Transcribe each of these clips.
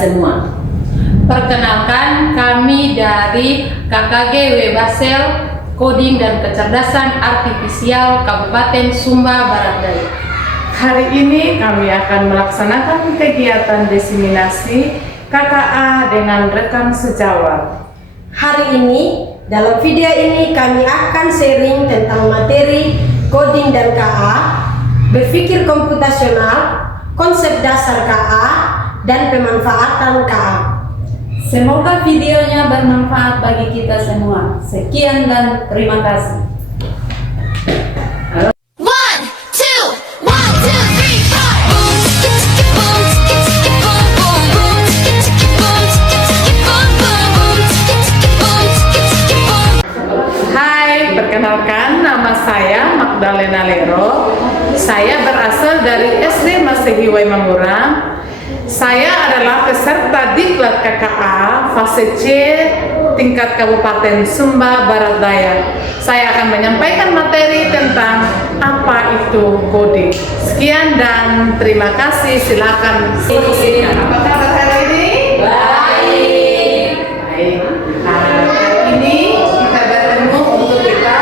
semua. Perkenalkan, kami dari KKG Webasel Coding dan Kecerdasan Artifisial Kabupaten Sumba Barat Daya. Hari ini kami akan melaksanakan kegiatan diseminasi KKA dengan rekan sejawat. Hari ini, dalam video ini kami akan sharing tentang materi coding dan KA, berpikir komputasional, konsep dasar KA, dan pemanfaatan KA. Semoga videonya bermanfaat bagi kita semua. Sekian dan terima kasih. Hai, perkenalkan nama saya Magdalena Lero. Saya berasal dari SD Masehi Waimangurang. Saya adalah peserta Diklat KKA fase C tingkat Kabupaten Sumba Barat Daya. Saya akan menyampaikan materi tentang apa itu coding. Sekian dan terima kasih. Silakan. Apa kabar hari ini? Baik. Baik. Hari ini kita bertemu untuk kita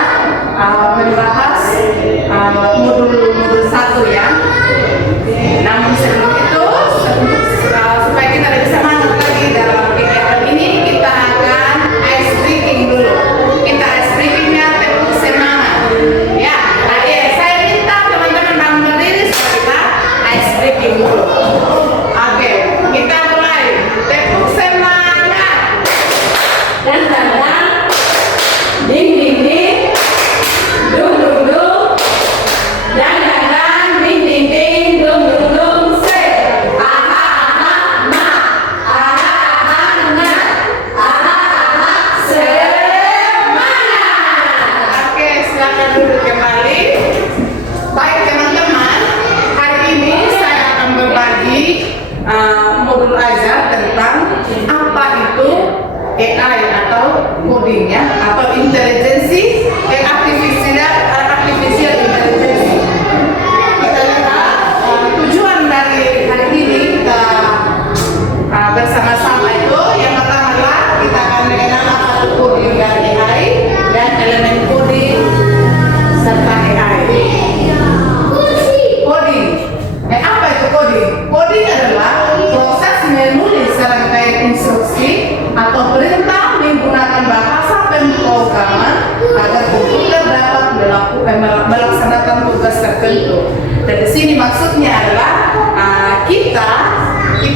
membahas modul 1 ya. Namun sebelum itu, supaya kita lebih semangat lagi dalam kegiatan ini, kita akan ice breaking dulu. Kita ice breakingnya tepuk semangat. Ya, saya minta teman-teman bangun berdiri supaya kita ice breaking dulu. Oke, kita mulai. Tepuk semangat. Dan ding ding ding, dung dung dung, dan ding ding ding, dung dung dung, say, aha aha ma, aha aha na, aha aha semangat. Oke, silakan duduk kembali. Baik teman-teman, hari ini saya akan berbagi modul ajar tentang apa itu AI atau coding ya, atau intelijensi artificial intelligence. Kita lihat tujuan dari hari ini kita bersama-sama itu yang pertama adalah kita akan mengenal apa itu coding dan AI dan elemen coding serta AI. Coding. Apa itu coding? Coding adalah proses menulis serangkaian instruksi atau perintah menggunakan bahasa pemrograman agar komputer dapat melaksanakan tugas tertentu. Dan di sini maksudnya adalah kita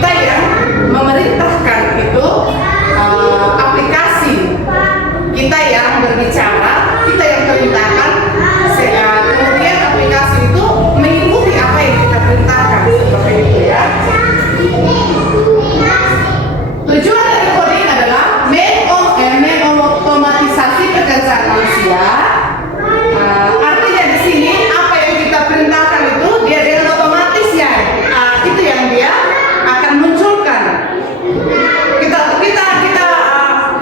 yang memerintahkan itu aplikasi, kita yang berbicara, kita yang perintahkan, kemudian aplikasi itu mengikuti apa yang kita perintahkan, seperti itu ya. Tujuan dari coding adalah mengotomatisasi pekerjaan manusia. Artinya di sini apa yang kita perintahkan itu dia dengan otomatis ya, itu yang dia akan munculkan. Kita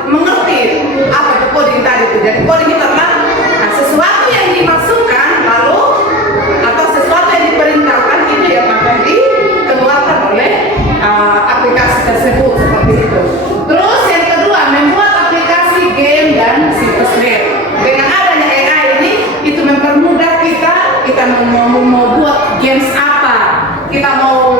mengerti apa itu coding tadi itu. Jadi coding itu adalah sesuatu yang dimasukkan lalu atau sesuatu yang diperintahkan itu yang akan dikeluarkan oleh aplikasi tersebut, seperti itu. Terus yang kedua, membuat aplikasi game dan situs web. Dengan adanya AI ini, itu mempermudah kita mau buat games apa, kita mau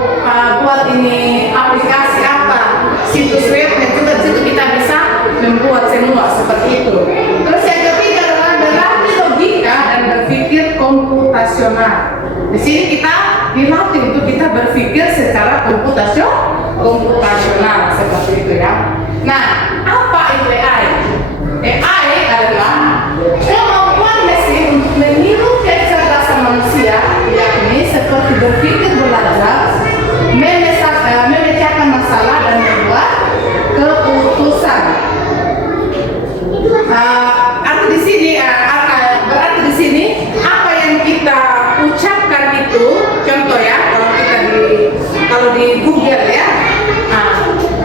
buat ini aplikasi apa, situs web, dan juga di situ kita bisa membuat semua seperti itu. Terus yang ketiga adalah logika dan berpikir komputasional. Di sini kita dilatih untuk kita berpikir secara komputasional seperti itu ya. Nah, apa itu AI? AI adalah kemampuan mesin untuk meniru kecerdasan manusia, yakni seperti berpikir belajar, memecahkan masalah dan membuat keputusan. Berarti di sini apa yang kita ucapkan itu, contoh ya, kalau di Google ya,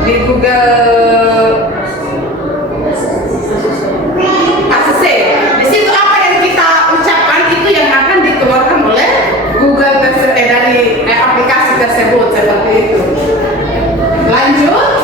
di Google ACC, di situ apa yang kita ucapkan itu yang akan dikeluarkan oleh Google dari aplikasi tersebut, seperti itu. Lanjut.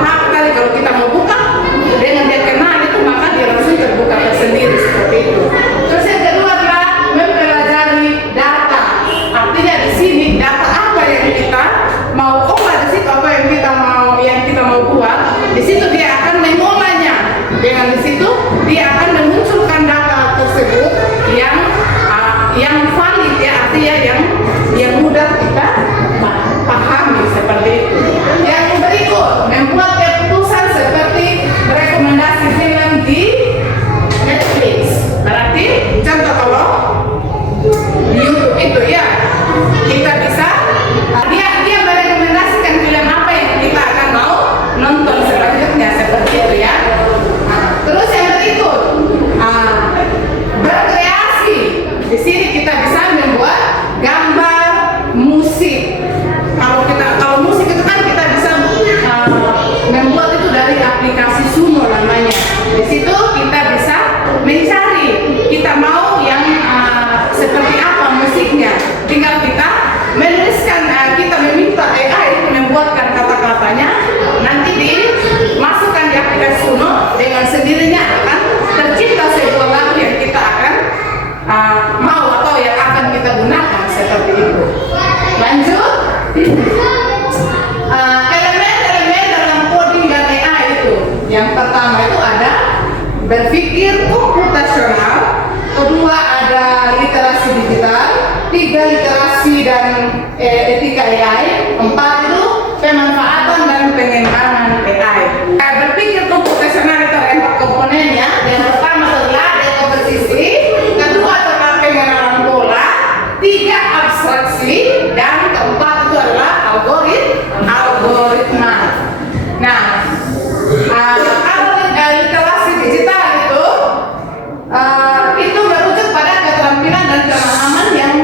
HP tadi kalau kita mau buka dengan dia kenal itu maka dia langsung terbuka tersendiri seperti itu. Terus yang kedua adalah mempelajari data. Artinya di sini data apa yang kita mau olah di situ, apa yang kita mau buat, di situ dia akan mengolahnya. Dengan di situ dia akan memunculkan data tersebut yang valid ya, artinya yang mudah kita pahami seperti itu. Yang berikut membuat keputusan seperti rekomendasi film di Netflix. Berarti contoh kalau di YouTube itu ya kita bisa dia merekomendasikan film apa yang kita akan mau nonton selanjutnya seperti itu ya. Terus yang berikut berkreasi. Di sini kita bisa membuat gambar, musik. Kalau musik itu kan kita bisa membuat itu dari aplikasi Sumo namanya. Di situ kita bisa mencari kita mau yang seperti apa musiknya. Tinggal kita menuliskan, kita meminta AI membuatkan kata-katanya, nanti dimasukkan di aplikasi Sumo, dengan sendirinya akan tercipta sebuah lagu yang kita akan mau atau yang akan kita gunakan seperti itu. Lanjut. Elemen-elemen dalam coding dan AI itu. Yang pertama itu ada berpikir komputasional, kedua ada literasi digital, tiga literasi dan etika AI, empat itu pemanfaatan dan pengembangan AI. Berpikir komputasional itu ada 4 komponennya. Yang pertama adalah dekomposisi, kedua adalah pengenalan pola, tiga abstraksi, dan keempat itu adalah algoritma. Nah, kalau literasi digital itu merujuk pada keterampilan dan pemahaman yang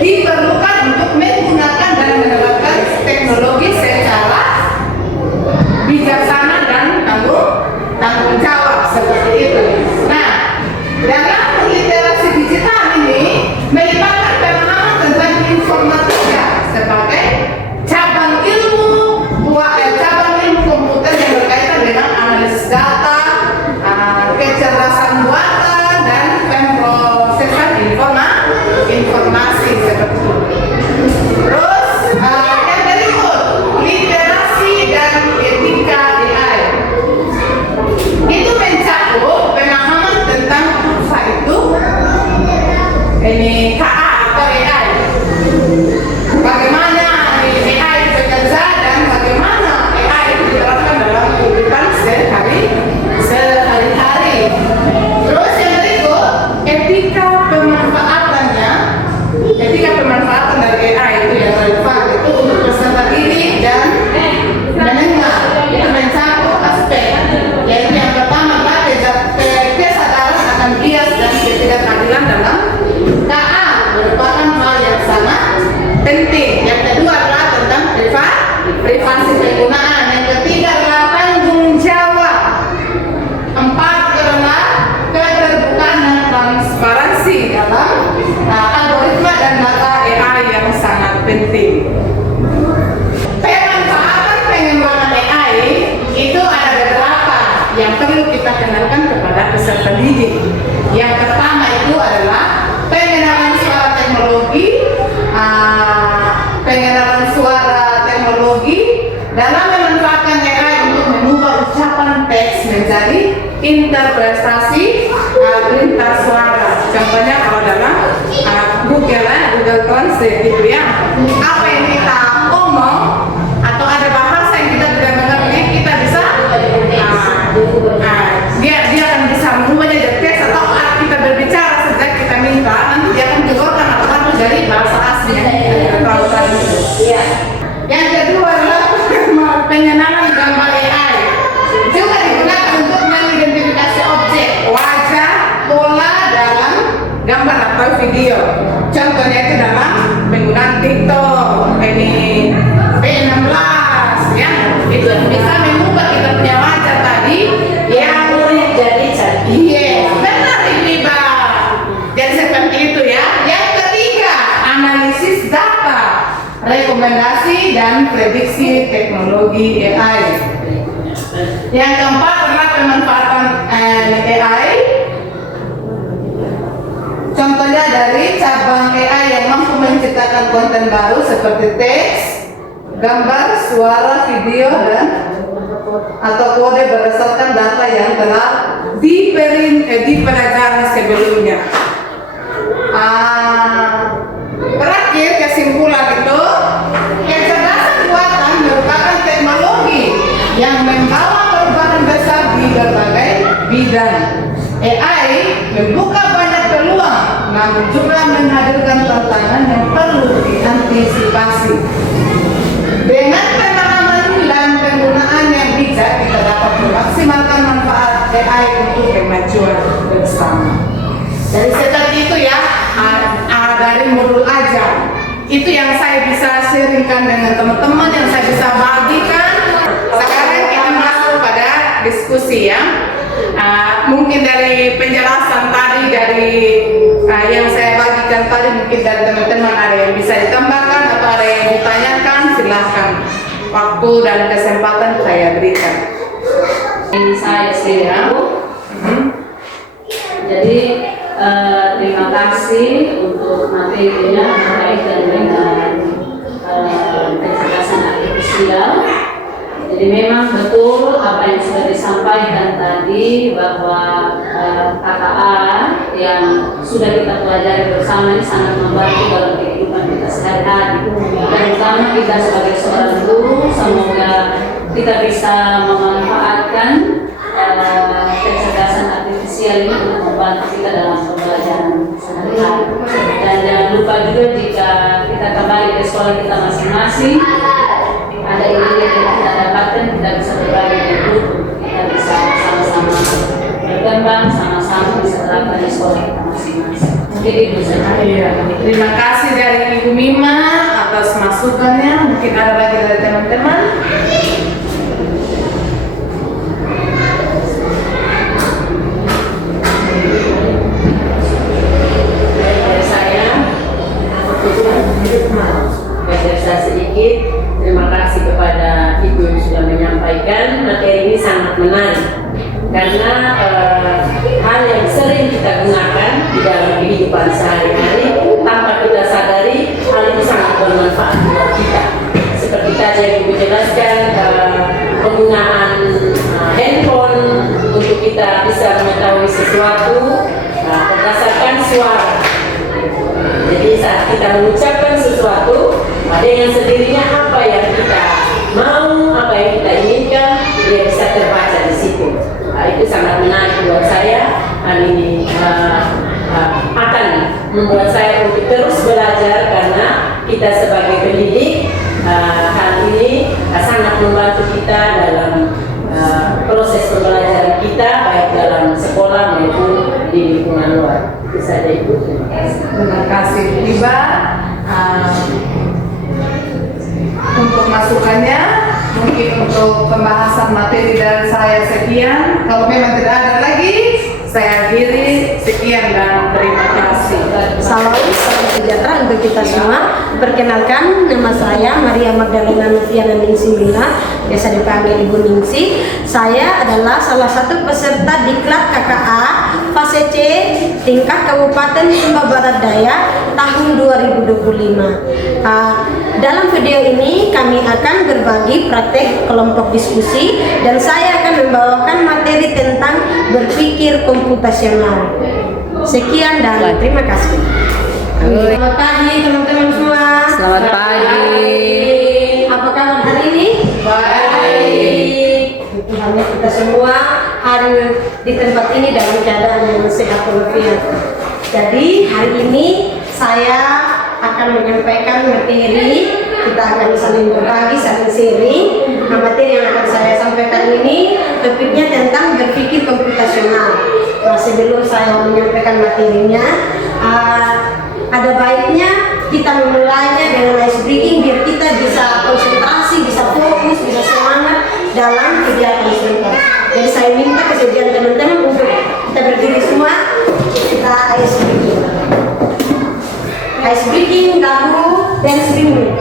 diperlukan untuk menggunakan dan menerapkan teknologi secara bijaksana dan tanggung jawab seperti itu. Nah, dalam literasi digital ini melibatkan pemahaman tentang informatika sebagai cabang ilmu komputer yang berkaitan dengan analisis data, kecerdasan buatan, dan pemrosesan informasi seperti itu. Terus yang berikut literasi dan etika AI itu mencakup pemahaman tentang apa itu KA atau AI, bagaimana AI bekerja dan bagaimana AI itu diterapkan dalam kehidupan sehari-hari. Terus yang berikut etika pemanfaatan dari AI itu yang relevan itu untuk peserta didik dan menengah. Itu mencakup aspek, yaitu yang pertama adalah kesadaran akan bias dan ketidakadilan dalam KA merupakan hal yang sangat penting. Yang kedua adalah tentang privasi penggunaan. Yang ketiga adalah tanggung jawab. Empat adalah keterbukaan dan transparansi dalam algoritma dan data AI yang sangat penting. Pemanfaatan pengembangan AI itu ada beberapa yang perlu kita kenalkan kepada peserta didik. Yang pertama itu adalah pengenalan suara teknologi dalam memanfaatkan AI untuk mengubah ucapan teks menjadi interpretasi lintas suara. Contohnya kalau dalam Google Translate gitu ya, apa yang kita omong atau ada bahasa yang kita tidak mengerti, kita bisa dia akan bisa mengubahnya jadi teks, atau kita berbicara sejak kita minta, nanti dia akan keluarkan apa dari bahasa asli yang kita tahu tadi. Yang kedua adalah pengenalan gambar AI, juga digunakan untuk mengidentifikasi objek, wajah, pola dalam gambar atau video. Contohnya itu dalam penggunaan TikTok, ini P16 ya, itu bisa mengubah kita punya wajah tadi yang jadi cantik. Iya, benar ini Pak. Jadi seperti itu ya. Yang ketiga, analisis data, rekomendasi dan prediksi teknologi AI. Yang keempat adalah pemanfaatan AI. Contohnya dari cabang AI yang mampu menciptakan konten baru seperti teks, gambar, suara, video, dan atau kode berdasarkan data yang telah dipelajari sebelumnya. Terakhir, kesimpulan itu, kecerdasan buatan merupakan teknologi yang membawa perubahan besar di berbagai bidang. AI membuka banyak peluang, namun juga menghadirkan tantangan yang perlu diantisipasi. Dengan pemahaman dan penggunaan yang bijak, kita dapat memaksimalkan manfaat AI untuk kemajuan bersama. Jadi seperti itu ya, dari modul ajar. Itu yang saya bisa sharingkan dengan teman-teman, yang saya bisa bagikan. Sekarang kita masuk pada diskusi ya. Mungkin dari penjelasan tadi, dari yang saya bagikan tadi, mungkin dari teman-teman ada yang bisa ditambahkan atau ada yang ditanyakan, silahkan. Waktu dan kesempatan saya berikan. Ini saya sendiri. Jadi terima kasih untuk materinya berkaitan dengan kecerdasan artifisial. Jadi memang betul apa yang sudah disampaikan tadi, bahwa KKA yang sudah kita pelajari bersama ini sangat membantu dalam kehidupan kita sehari-hari. Terutama kita sebagai seorang guru, semoga kita bisa memanfaatkan kecerdasan artifisial ini untuk membantu kita dalam pembelajaran sehari-hari. Dan jangan lupa juga, jika kita kembali ke sekolah kita masing-masing, ada ide yang kita dapatkan, kita bisa berbagi di grup, kita bisa sama-sama berkembang, sama-sama bisa terapkan di sekolah kita masing-masing. Mungkin itu saja. Terima kasih dari Ibu Mima atas masukannya. Mungkin ada lagi dari teman-teman. Sedikit terima kasih kepada Ibu yang sudah menyampaikan. Materi ini sangat menarik karena hal yang sering kita gunakan di dalam kehidupan sehari-hari tanpa kita sadari, hal itu sangat bermanfaat buat kita. Seperti tadi yang Ibu jelaskan, penggunaan handphone untuk kita bisa mengetahui sesuatu berdasarkan suara. Jadi saat kita mengucapkan sesuatu, dengan sendirinya apa yang kita mau, apa yang kita inginkan, dia bisa terbaca di situ. Itu sangat menarik buat saya. Hal ini akan membuat saya untuk terus belajar, karena kita sebagai pendidik, hal ini sangat membantu kita dalam proses pembelajaran kita, baik dalam sekolah maupun di lingkungan luar. Itu saja Ibu. Terima kasih Iba untuk masukannya. Mungkin untuk pembahasan materi dari saya sekian. Kalau memang tidak ada lagi, saya akhiri. Sekian dan terima kasih. Salam sejahtera untuk kita semua. Perkenalkan, nama saya Maria Magdalena Noviana Ningsi Mila, biasa dipanggil Ibu Ningsi. Saya adalah salah satu peserta diklat KKA fase C tingkat Kabupaten Sumba Barat Daya tahun 2025. Dalam video ini kami akan berbagi praktek kelompok diskusi, dan saya akan membawakan materi tentang berpikir komputasional. Sekian dan terima kasih. Selamat pagi teman-teman semua. Selamat pagi. Apa kabar hari ini? Baik. Tuhannya kita semua hari di tempat ini dalam keadaan yang sehat walafiat. Jadi hari ini saya akan menyampaikan materi, kita akan saling berbagi, saling sharing. Materi yang akan saya sampaikan ini topiknya tentang berpikir komputasional. Nah, sebelum saya menyampaikan materinya, ada baiknya kita memulainya dengan ice breaking biar kita bisa konsentrasi, bisa fokus, bisa semangat dalam kegiatan sebentar. Jadi saya minta kesediaan teman-teman untuk kita berdiri semua, kita ice breaking. Ice breaking lagu dance ring.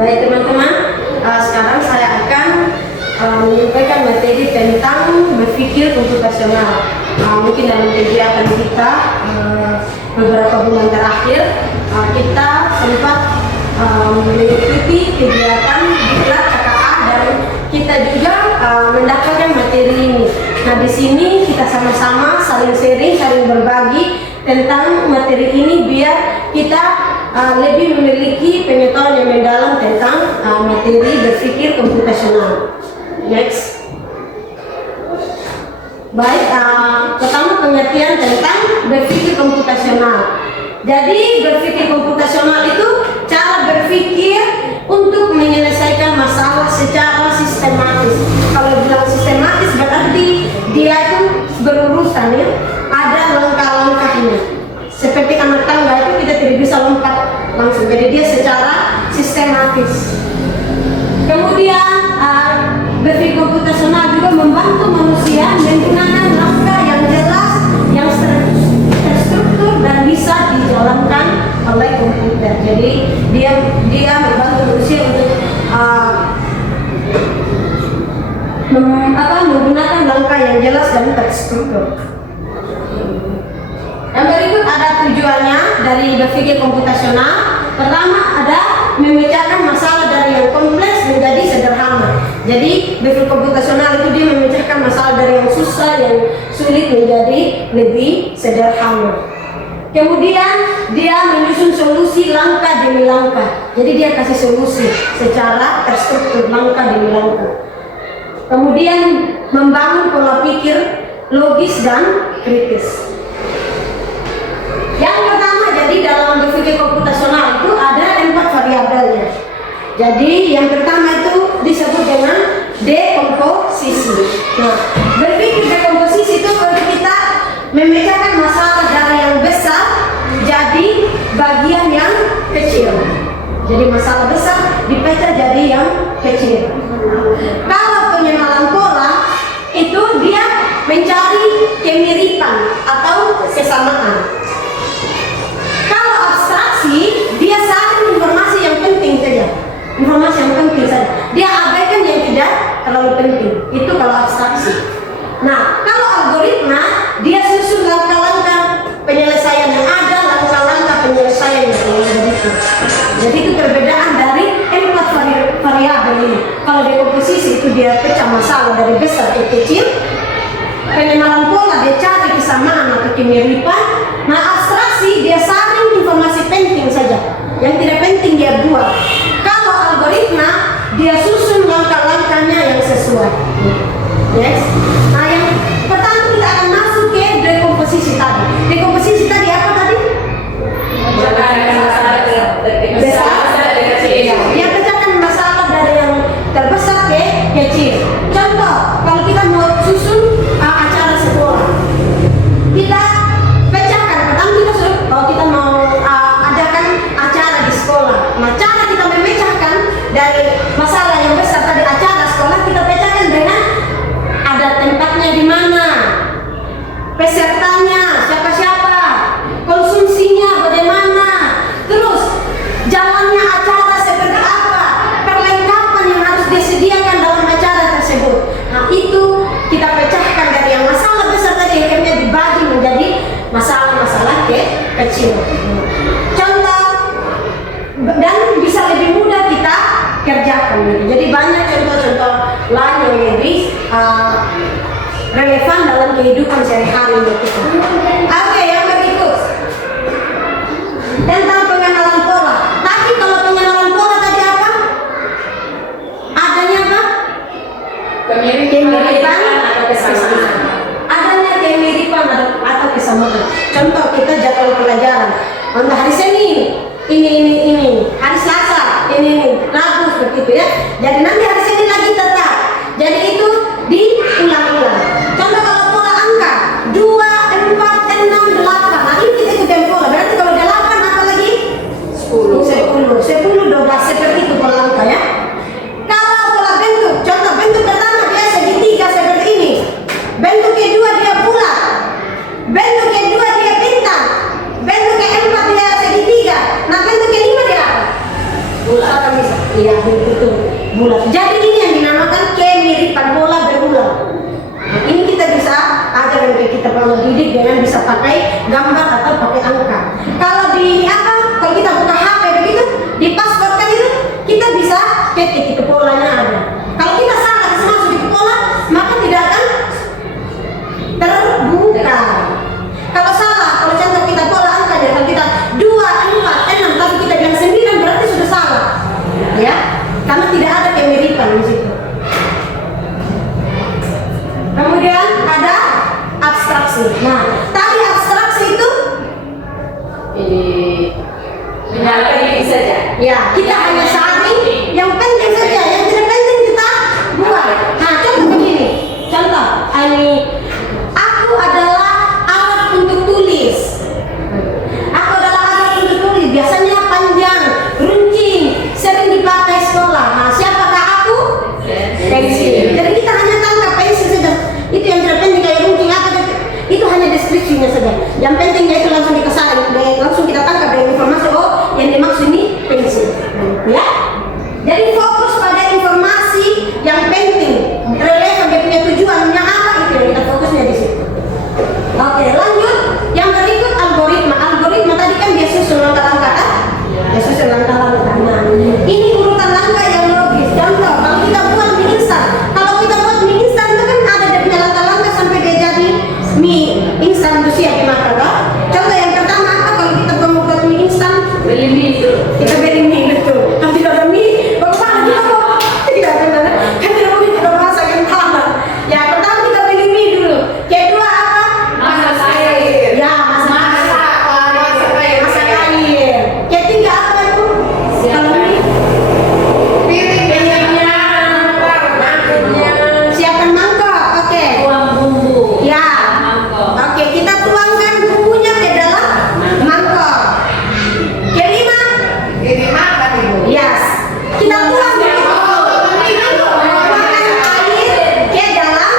Baik teman-teman, sekarang saya akan menyampaikan materi tentang berpikir komputasional. Mungkin dalam kegiatan kita beberapa bulan terakhir kita sempat mengikuti kegiatan diklat KKA dan kita juga mendapatkan materi ini. Nah, di sini kita sama-sama saling sharing, saling berbagi tentang materi ini biar kita lebih memiliki pengetahuan yang mendalam tentang materi berpikir komputasional. Next. Baik, pertama pengertian tentang berpikir komputasional. Jadi berpikir komputasional itu cara berpikir untuk menyelesaikan masalah secara sistematis. Kalau bilang sistematis berarti dia itu berurusan ya, ada langkah-langkahnya. Seperti anak tangga itu kita tidak bisa lompat langsung, jadi dia secara sistematis. Kemudian berpikir komputasional juga membantu manusia menggunakan langkah yang jelas, yang terstruktur dan bisa dijalankan oleh komputer. Jadi dia membantu manusia untuk menggunakan langkah yang jelas dan terstruktur. Yang berikut ada tujuannya dari berpikir komputasional. Pertama ada memecahkan masalah dari yang kompleks menjadi sederhana. Jadi berpikir komputasional itu dia memecahkan masalah dari yang susah, yang sulit menjadi lebih sederhana. Kemudian dia menyusun solusi langkah demi langkah. Jadi dia kasih solusi secara terstruktur langkah demi langkah. Kemudian membangun pola pikir logis dan kritis. Yang pertama, jadi dalam berpikir komputasional itu ada 4 variabelnya. Jadi yang pertama itu disebut dengan dekomposisi. Nah, berpikir dekomposisi itu kalau kita memecahkan masalah dari yang besar jadi bagian yang kecil. Jadi masalah besar dipecah jadi yang kecil. Kalau pengenalan pola itu dia mencari kemiripan atau kesamaan. Kalau abstraksi, dia saring informasi yang penting saja. Informasi yang penting saja. Dia abaikan yang tidak terlalu penting. Itu kalau abstraksi. Nah, kalau algoritma, dia susun langkah-langkah penyelesaian yang ada, langkah-langkah penyelesaian yang begitu. Jadi itu perbedaan dari 4 variabel ini. Kalau dekomposisi itu dia pecah masalah dari besar ke kecil. Pengenalan pola dia cari kesamaan atau kemiripan. Nah, abstraksi dia saring informasi penting saja, yang tidak penting dia buang. Kalau algoritma dia susun langkah-langkahnya yang sesuai. Yes. Nah, yang pertama kita akan masuk ke dekomposisi tadi. Dekomposisi tadi apa tadi? Besar ke kecil. Dia pecahkan masalah dari yang terbesar ke kecil. Contoh, kalau kita mau susun acara sekolah, kita pecahkan. Pertama kehidupan sehari-hari kita. Oke, yang berikut tentang pengenalan pola. Tadi kalau pengenalan pola tadi apa? Adanya apa? Kemiripan atau kesamaan. Adanya kemiripan atau kesamaan. Contoh kita jadwal pelajaran. Untuk hari Senin ini, hari Selasa ini, Rabu seperti itu ya. Jadi nanti hari Senin lagi tetap. Jadi itu diulang-ulang. Contoh kalau pola angka 2, 4, 6, 8. Nah ini kita ikutin pola. Berarti kalau 8 apa lagi? 10, 12 seperti itu pola angka ya. Kalau pola bentuk, contoh bentuk pertama dia segitiga seperti ini. Bentuk kedua dia bulat. Bentuk kedua dia bintang. Bentuk keempat dia segitiga. Nah bentuk kelima dia apa? Bulat. Iya betul. Bulat. Jadi ini yang dinamakan kemiripan pola berulang. Nah, ini kita bisa ajarkan ke kita kalau didik dengan bisa pakai gambar atau pakai angka. Kalau di apa? Kalau kita buka HP begitu, di password kan itu kita bisa ketik itu polanya ada. Kalau kita salah masuk di pola, maka tidak akan terbuka. Kalau salah, kalau contoh kita pola angkanya, kalau kita 2, 4, 6, tapi kita bilang 9 berarti sudah salah, ya? Karena tidak ada kemiripan di situ. Kemudian ada abstraksi. Nah, tadi abstraksi itu Ini menyalakan diri saja. ya kita hanya saring yang penting saja, yang tidak penting kita buat. Nah, contoh begini. Contoh, ini aku adalah alat untuk tulis. Aku adalah alat untuk tulis. Biasanya panjang, runcing, sering dipakai sekolah. Nah, siapakah aku? Pensil. Jadi kita hanya tangkap pensil saja. Itu yang tidak penting kayak runcing apa itu hanya deskripsinya saja. Yang pentingnya itu langsung dikesarin, langsung kita tangkap dari informasi oh yang dimaksud ini pensil. Ya. Jadi fokus pada informasi yang penting, relevan dia punya tujuannya apa itu yang kita fokusnya di situ. Oke, lanjut. Yang berikut algoritma. Algoritma tadi kan dia susun langkah-langkah kan? Dia susun langkah-langkah. Nah, ini urutan langkah yang logis. Contoh, kalau kita buat mie instan. Kalau kita buat mie instan itu kan ada dia punya langkah-langkah sampai dia jadi mie instan itu siap dimakan. Loh. Contoh yang pertama apa kalau kita mau buat mie instan? Beli mie dulu. Kita beli mie betul. Kalau tidak ada mie, bagaimana kita mau? Tidak benar. Kan tidak mungkin kita masak yang halal. Ya pertama kita beli mie dulu. Kedua apa? Masak air. Ya masak air. Ketiga apa itu? Kalau mie Piringnya, mangkuknya. siapkan mangkok. Oke. Tuang bumbu. Ya. Mangkok. Oke, kita tuangkan bumbunya ke dalam mangkok. Kelima, Ini makan ibu. yes. Kita tuang tuangkan air ke dalam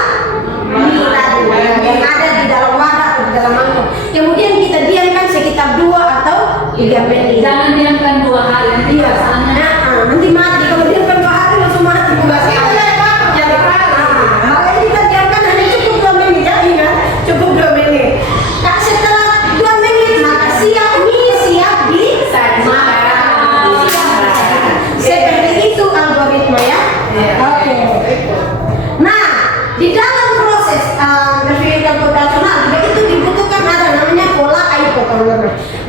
mie tadi yang ada di dalam wadah atau di dalam mangkok. Kemudian kita diamkan sekitar 2 atau 3 menit. Jangan diamkan 2 hari, nanti Iya. rasanya Nanti mati. Kalau diamkan 2 hari langsung mati. Jadi, makanya kita diamkan hanya cukup 2 menit ya, ingat cukup 2 menit. Nah, setelah 2 menit maka siap mie siap dimakan. Seperti itu algoritma ya. Oke. Nah, di dalam proses berpikir komputasional juga itu dibutuhkan ada namanya pola AIPO.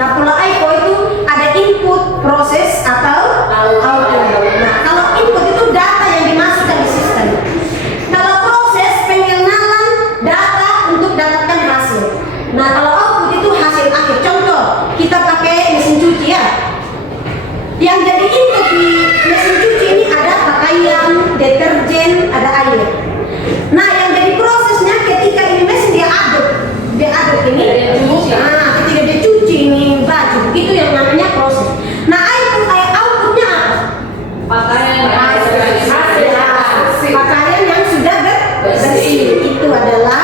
Nah, pola AIPO itu ada input, proses atau output. Nah, kalau input itu data yang dimasukkan di sistem. Kalau proses pengenalan data untuk dapatkan hasil. Nah, kalau output itu hasil akhir. Contoh, kita pakai mesin cuci ya. Yang jadi input di mesin cuci ini ada pakaian, deterjen, ada air. Nah, yang jadi prosesnya ketika ini mesin dia aduk ini. Nah, ketika dia cuci ini baju, itu yang namanya proses. Nah, outputnya apa? pakaian Pakaian yang sudah bersih itu adalah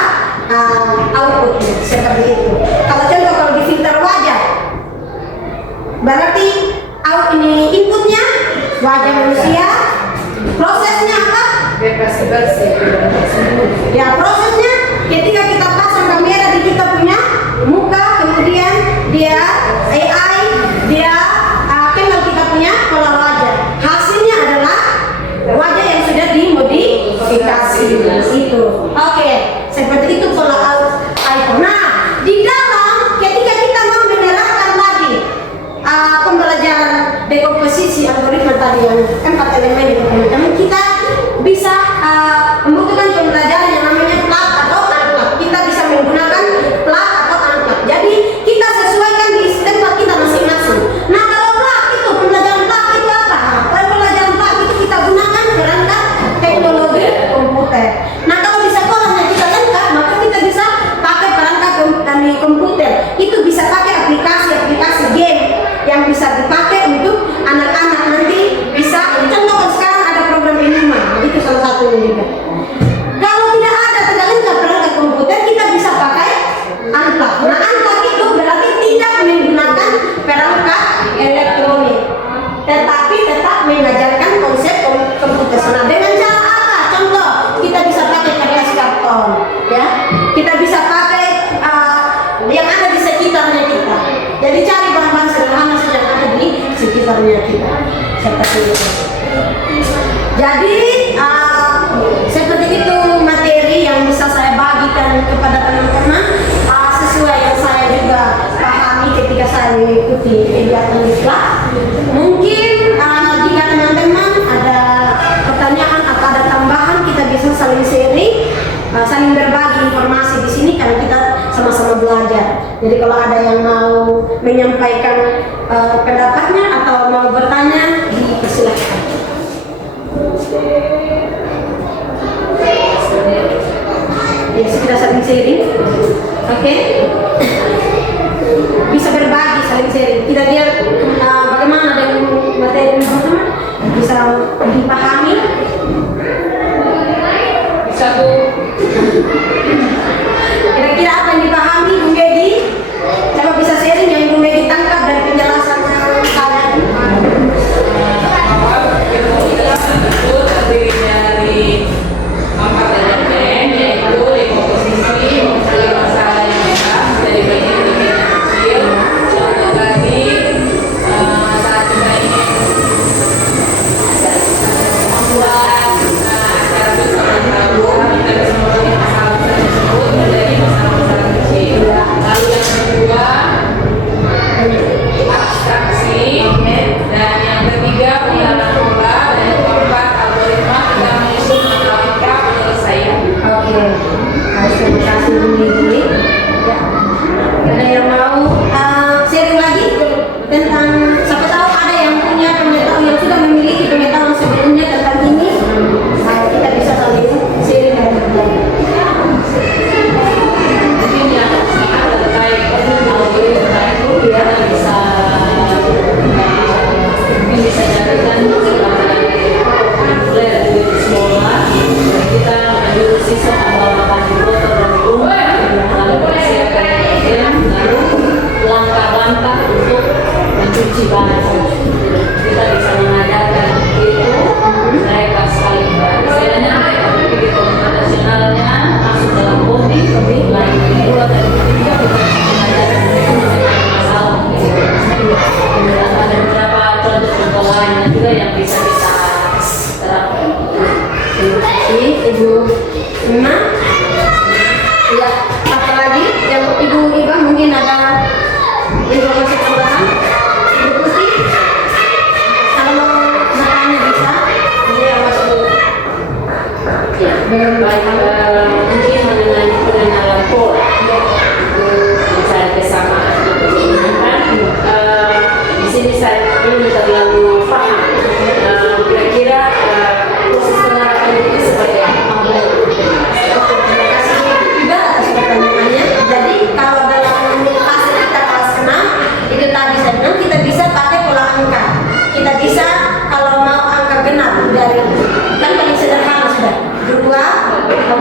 outputnya seperti itu. Kalau contoh kalau di filter wajah, berarti out ini inputnya wajah manusia, prosesnya apa? Bersih. Ya prosesnya ketika kita pasang kamera di kita punya muka, kemudian dia AI dia kenal kita punya pola wajah. Hasilnya adalah wajah yang sudah dimodifikasi itu. Oke, seperti itu pola 4 elemen itu teman-teman. Kita bisa membutuhkan pembelajaran yang namanya plat atau unplat. Kita bisa menggunakan plat atau unplat. Jadi kita sesuaikan di tempat kita masing-masing. Nah kalau plat itu, pembelajaran plat itu apa? Pembelajaran plat itu kita gunakan perangkat teknologi komputer. Nah kalau di sekolahnya kita lengkap, maka kita bisa pakai perangkat komputer. Itu bisa pakai aplikasi-aplikasi game yang bisa dipakai untuk anak-anak nanti bisa. Contoh sekarang ada program Inuma, itu salah satunya juga. Kalau tidak ada, tidak lengkap perangkat komputer, kita bisa pakai unplat. Nah unplat itu berarti tidak menggunakan perangkat elektronik, tetapi tetap mengajarkan konsep komputer. Nah dengan cara apa? Contoh, kita bisa pakai kertas karton, ya. Kita bisa pakai yang ada di sekitarnya kita. Jadi cari bahan-bahan sederhana yang ada di sekitarnya kita. Seperti itu. Jadi seperti itu materi yang bisa saya bagikan kepada teman-teman sesuai yang saya juga pahami ketika saya mengikuti kegiatan di kelas. Mungkin jika teman-teman ada pertanyaan atau ada tambahan, kita bisa saling sharing, saling berbagi informasi di sini karena kita sama-sama belajar. Jadi kalau ada yang mau menyampaikan pendapatnya atau mau bertanya, dipersilahkan. Ya, kita saling sharing. Oke. Bisa berbagi, saling sharing. Kita lihat bagaimana dengan materi teman-teman bisa dipahami. Satu. Kira-kira apa yang dipahami, Bu Medi? Coba bisa sharing yang Bu Medi tangkap dari penjelasan kalian. Itu terdiri dari 4 elemen, yaitu komposisi, mencari masalah yang besar dari bagian yang kecil. Contoh tadi saat kita ingin membuat acara bersama tahu, kita bisa membagi masalah besar tersebut menjadi masalah-masalah kecil. Lalu yang kedua, abstraksi, dan yang ketiga pengalaman pola, dan yang keempat algoritma kita menyusun matematika penyelesaian. Oke. Terima kasih Bu Medi. Ya. Ada yang mau sharing lagi tentang, siapa tahu ada yang punya pengetahuan, yang sudah memiliki pengetahuan sebelumnya tentang ini. Kita bisa saling sharing dan berbagi. Mungkin yang terkait algoritma itu kita bisa jadikan mulai dari sekolah. Kita menyuruh siswa membawa botol dan rumah, lalu persiapkan game, lalu langkah-langkah untuk mencuci baju. Kita bisa mengajarkan itu mereka sekali. Misalnya pikir komputasionalnya masuk dalam hobi, lain kedua dan ketiga kita mengajarkan mereka masalah. Ada beberapa contoh-contoh lainnya juga yang bisa kita terapkan. Terima kasih Ibu Ima. Ya, apa lagi yang Ibu Iba mungkin ada informasi tambahan? Ibu Putih, kalau mau bertanya bisa. Ini yang masuk. Ya, baik, mungkin mengenai pengenalan pola untuk mencari kesamaan atau keunikan. Di sini saya belum terlalu paham. Kira-kira proses penerapan itu seperti apa? Terima kasih Iba atas pertanyaannya. Jadi kalau dalam fase kita kelas 6 itu tadi saya bilang kita bisa pakai pola angka. Kita bisa kalau mau angka genap dari kan paling sederhana sudah 2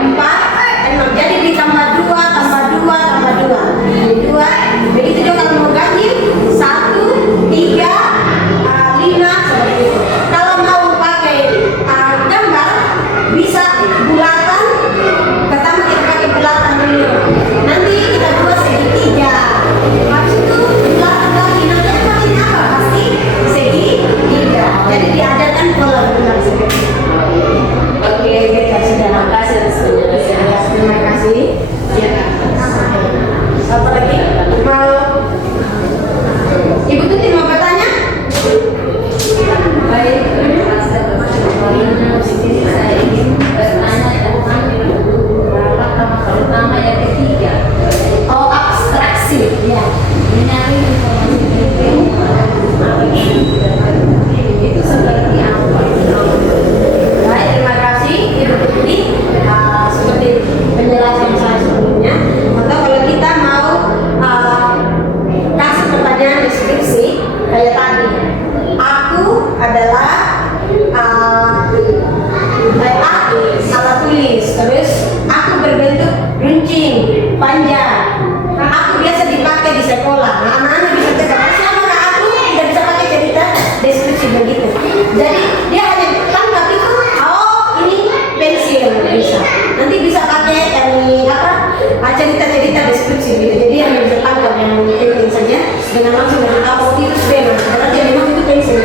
dengan langsung dari Titus Beno. Berarti memang itu pensil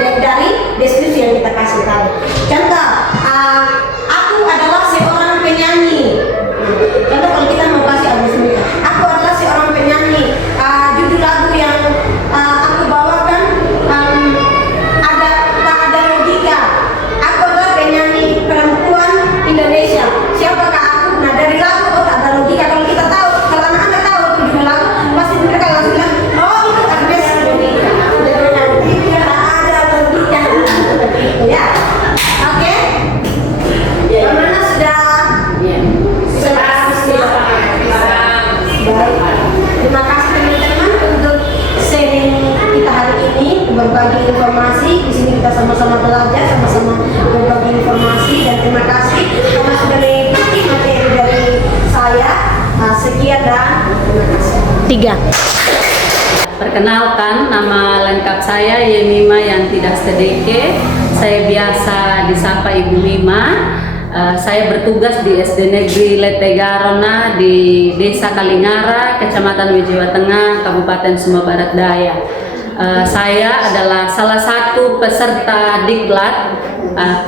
dari deskripsi yang kita kasih tadi. Contoh, aku adalah seorang penyanyi. Contoh kalau kita mau kasih album sendiri, aku adalah seorang penyanyi. Judul lagu yang aku bawakan tak ada logika. Aku adalah penyanyi perempuan Indonesia. Siapakah aku? Nah dari lagu tak ada logika. Kalau kita tahu, kalau anak-anak tahu judul lagu, pasti mereka langsung bilang, oh itu Agnes Monica. Tak ada logika. Ya, oke. Bagaimana sudah? Baik. Terima kasih teman-teman untuk sharing kita hari ini, berbagi informasi. Di sini kita sama-sama belajar, sama-sama berbagi informasi, dan terima kasih karena sudah mengikuti materi dari saya. Sekian dan terima kasih. 3. Perkenalkan, nama lengkap saya Yemima Yanti Dastedeke. Saya biasa disapa Ibu Mima. Saya bertugas di SD Negeri Letegarona di Desa Kalingara, Kecamatan Wijiwa Tengah, Kabupaten Sumba Barat Daya. Saya adalah salah satu peserta Diklat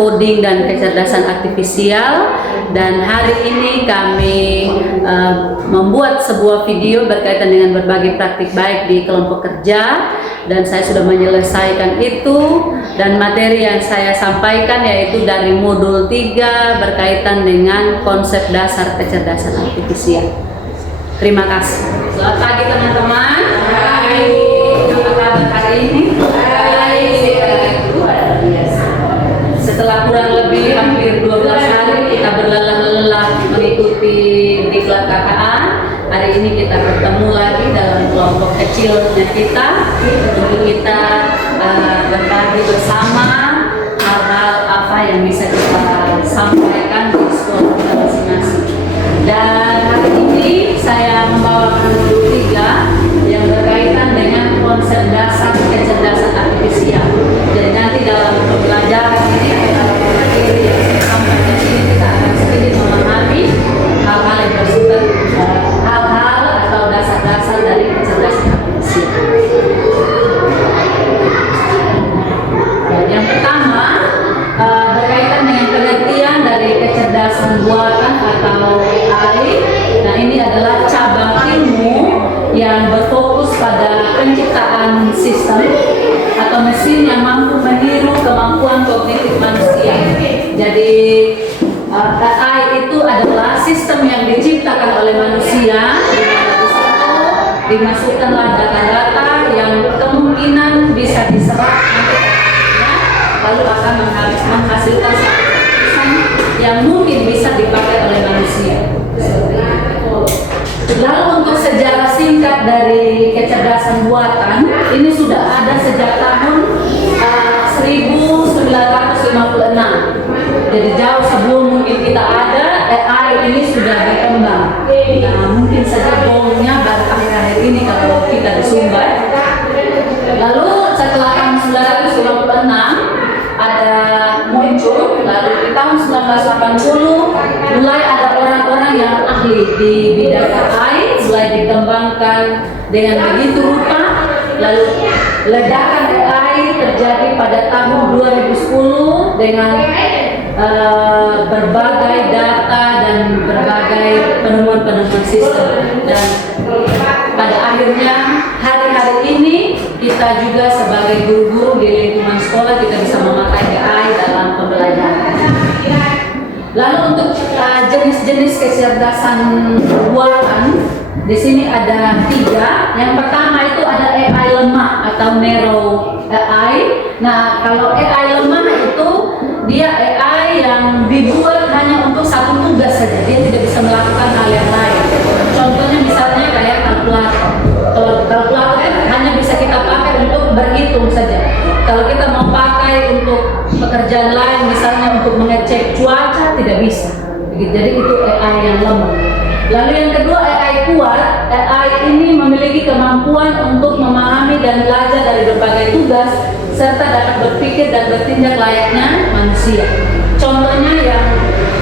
Coding dan Kecerdasan Artifisial, dan hari ini kami membuat sebuah video berkaitan dengan berbagai praktik baik di kelompok kerja, dan saya sudah menyelesaikan itu. Dan materi yang saya sampaikan yaitu dari modul 3 berkaitan dengan konsep dasar kecerdasan artifisial. Terima kasih. Selamat pagi teman-teman. Hai. Apa kabar hari ini? Hai. Luar biasa. Setelah kurang lebih hampir 12 hari kita berlelah-lelah mengikuti Diklat KKA, hari ini kita bertemu lagi dalam kelompok kecilnya kita untuk kita berbagi bersama hal-hal apa yang bisa kita sampaikan di sekolah kita masing-masing. Dan hari ini saya membawakan modul 3 yang berkaitan dengan konsep dasar kecerdasan artifisial. Jadi nanti dalam pembelajaran ini dalam materi yang saya sampaikan ini kita akan sedikit memahami hal-hal yang bersifat hal-hal atau dasar-dasar dari kecerdasan artifisial. Yang pertama berkaitan dengan pengertian dari kecerdasan buatan atau AI. Nah, ini adalah cabang ilmu yang berfokus pada penciptaan sistem atau mesin yang mampu meniru kemampuan kognitif manusia. Jadi AI itu adalah sistem yang diciptakan oleh manusia, di mana di situ dimasukkanlah data-data yang kemungkinan bisa diserap lalu akan menghasilkan satu keputusan yang mungkin bisa dipakai oleh manusia. Lalu untuk sejarah singkat dari kecerdasan buatan, ini sudah ada sejak tahun 1956. Jadi jauh sebelum mungkin kita ada, AI ini sudah berkembang. Nah, mungkin saja bomnya baru akhir-akhir ini kalau kita di Sumba. Lalu setelah tahun 1996 ada muncul, lalu di tahun 1980 mulai ada orang-orang yang ahli di bidang AI, mulai dikembangkan dengan begitu rupa. Lalu ledakan AI terjadi pada tahun 2010 dengan berbagai data dan berbagai penemuan-penemuan sistem, dan pada akhirnya hari-hari ini kita juga sebagai guru-guru di lingkungan sekolah kita bisa memakai AI dalam pembelajaran. Lalu untuk jenis-jenis kecerdasan buatan, di sini ada 3. Yang pertama itu ada AI lemah atau narrow AI. Nah, kalau AI lemah itu dia AI yang dibuat hanya untuk satu tugas saja, dia tidak bisa melakukan hal yang lain. Contohnya misalnya kayak kalkulator. Kalau kalkulator hanya bisa kita pakai untuk berhitung saja. Kalau kita mau pakai untuk pekerjaan lain, misalnya untuk mengecek cuaca, tidak bisa. Jadi itu AI yang lemah. Lalu yang kedua AI kuat. AI ini memiliki kemampuan untuk memahami dan belajar dari berbagai tugas serta dapat berpikir dan bertindak layaknya manusia. Contohnya yang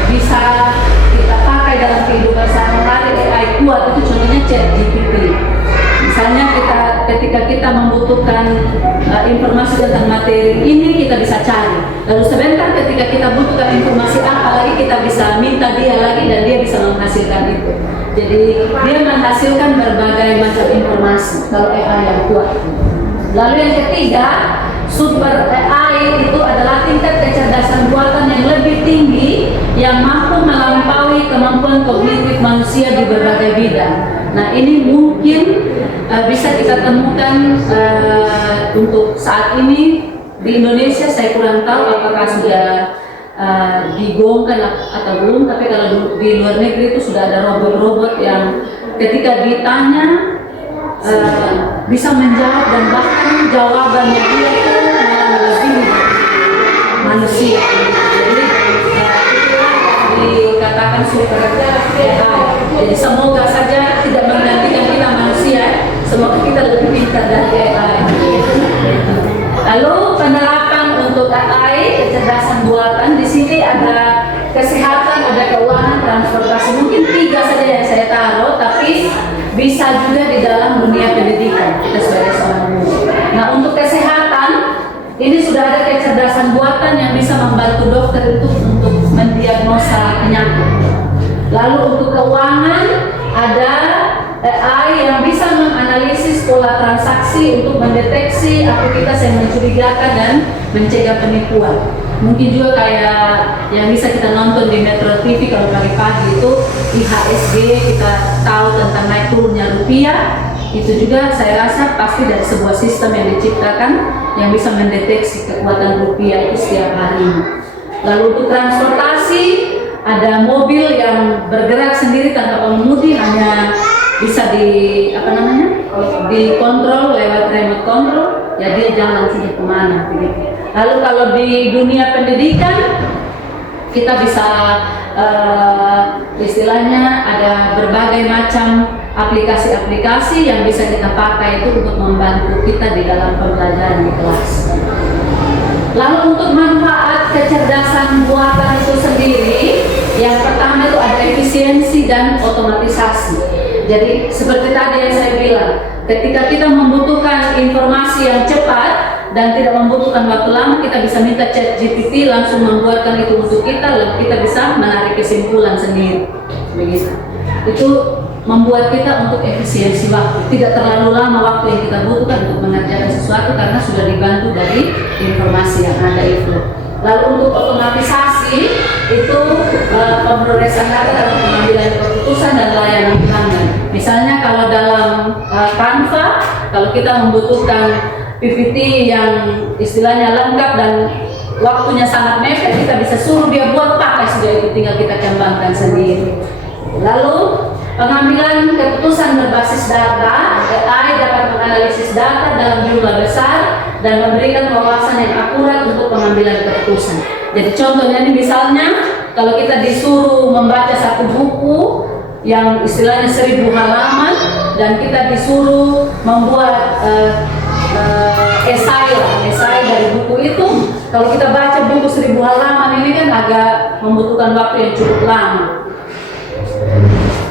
bisa kita pakai dalam kehidupan sehari-hari AI kuat itu contohnya ChatGPT. Misalnya kita ketika kita membutuhkan informasi tentang materi ini kita bisa cari. Lalu sebentar ketika kita butuhkan informasi apa lagi kita bisa minta dia lagi dan dia bisa menghasilkan itu. Jadi dia menghasilkan berbagai macam informasi kalau AI yang kuat. Lalu yang ketiga, super AI itu adalah tingkat kecerdasan buatan yang lebih tinggi yang mampu melampaui kemampuan kognitif manusia di berbagai bidang. Nah, ini mungkin bisa kita temukan untuk saat ini di Indonesia. Saya kurang tahu apakah sudah digaungkan atau belum, tapi kalau di luar negeri itu sudah ada robot-robot yang ketika ditanya bisa menjawab dan bahkan jawabannya dia itu melebihi manusia. Jadi dikatakan super AI. Jadi semoga saja tidak menggantikan kita manusia, semoga kita lebih pintar dari AI. Lalu penerapan untuk AI, kecerdasan buatan, di sini ada kesehatan, ada keuangan, transportasi. Mungkin 3 saja yang saya taruh, tapi bisa juga di dalam dunia pendidikan kita sebagai seorang guru. Nah, untuk kesehatan ini sudah ada kecerdasan buatan yang bisa membantu dokter itu untuk mendiagnosa penyakit. Lalu untuk keuangan ada AI yang bisa menganalisis pola transaksi untuk mendeteksi aktivitas yang mencurigakan dan mencegah penipuan. Mungkin juga kayak yang bisa kita nonton di Metro TV kalau pagi-pagi itu IHSG, kita tahu tentang naik turunnya rupiah. Itu juga saya rasa pasti dari sebuah sistem yang diciptakan yang bisa mendeteksi kekuatan rupiah itu setiap hari. Lalu untuk transportasi ada mobil yang bergerak sendiri tanpa pengemudi, hanya bisa dikontrol lewat remote control, ya dia jalan saja kemana begitu. Lalu kalau di dunia pendidikan kita bisa istilahnya ada berbagai macam aplikasi-aplikasi yang bisa kita pakai itu untuk membantu kita di dalam pembelajaran di kelas. Lalu untuk manfaat kecerdasan buatan itu sendiri, yang pertama itu ada efisiensi dan otomatisasi. Jadi seperti tadi yang saya bilang, ketika kita membutuhkan informasi yang cepat dan tidak membutuhkan waktu lama, kita bisa minta ChatGPT langsung membuatkan itu untuk kita, lalu kita bisa menarik kesimpulan sendiri. Begitu. Itu membuat kita untuk efisiensi waktu, tidak terlalu lama waktu yang kita butuhkan untuk mengerjakan sesuatu karena sudah dibantu dari informasi yang ada itu. Lalu untuk otomatisasi itu pemrosesan data dalam pengambilan keputusan dan layanan pelanggan. Misalnya kalau dalam Canva, kalau kita membutuhkan PPT yang istilahnya lengkap dan waktunya sangat mepet, kita bisa suruh dia buat pakai sudah, itu tinggal kita kembangkan sendiri. Lalu pengambilan keputusan berbasis data, AI dapat menganalisis data dalam jumlah besar dan memberikan wawasan yang akurat untuk pengambilan keputusan. Jadi contohnya ini misalnya kalau kita disuruh membaca satu buku yang istilahnya 1000 halaman dan kita disuruh membuat esai dari buku itu, kalau kita baca buku 1000 halaman ini kan agak membutuhkan waktu yang cukup lama.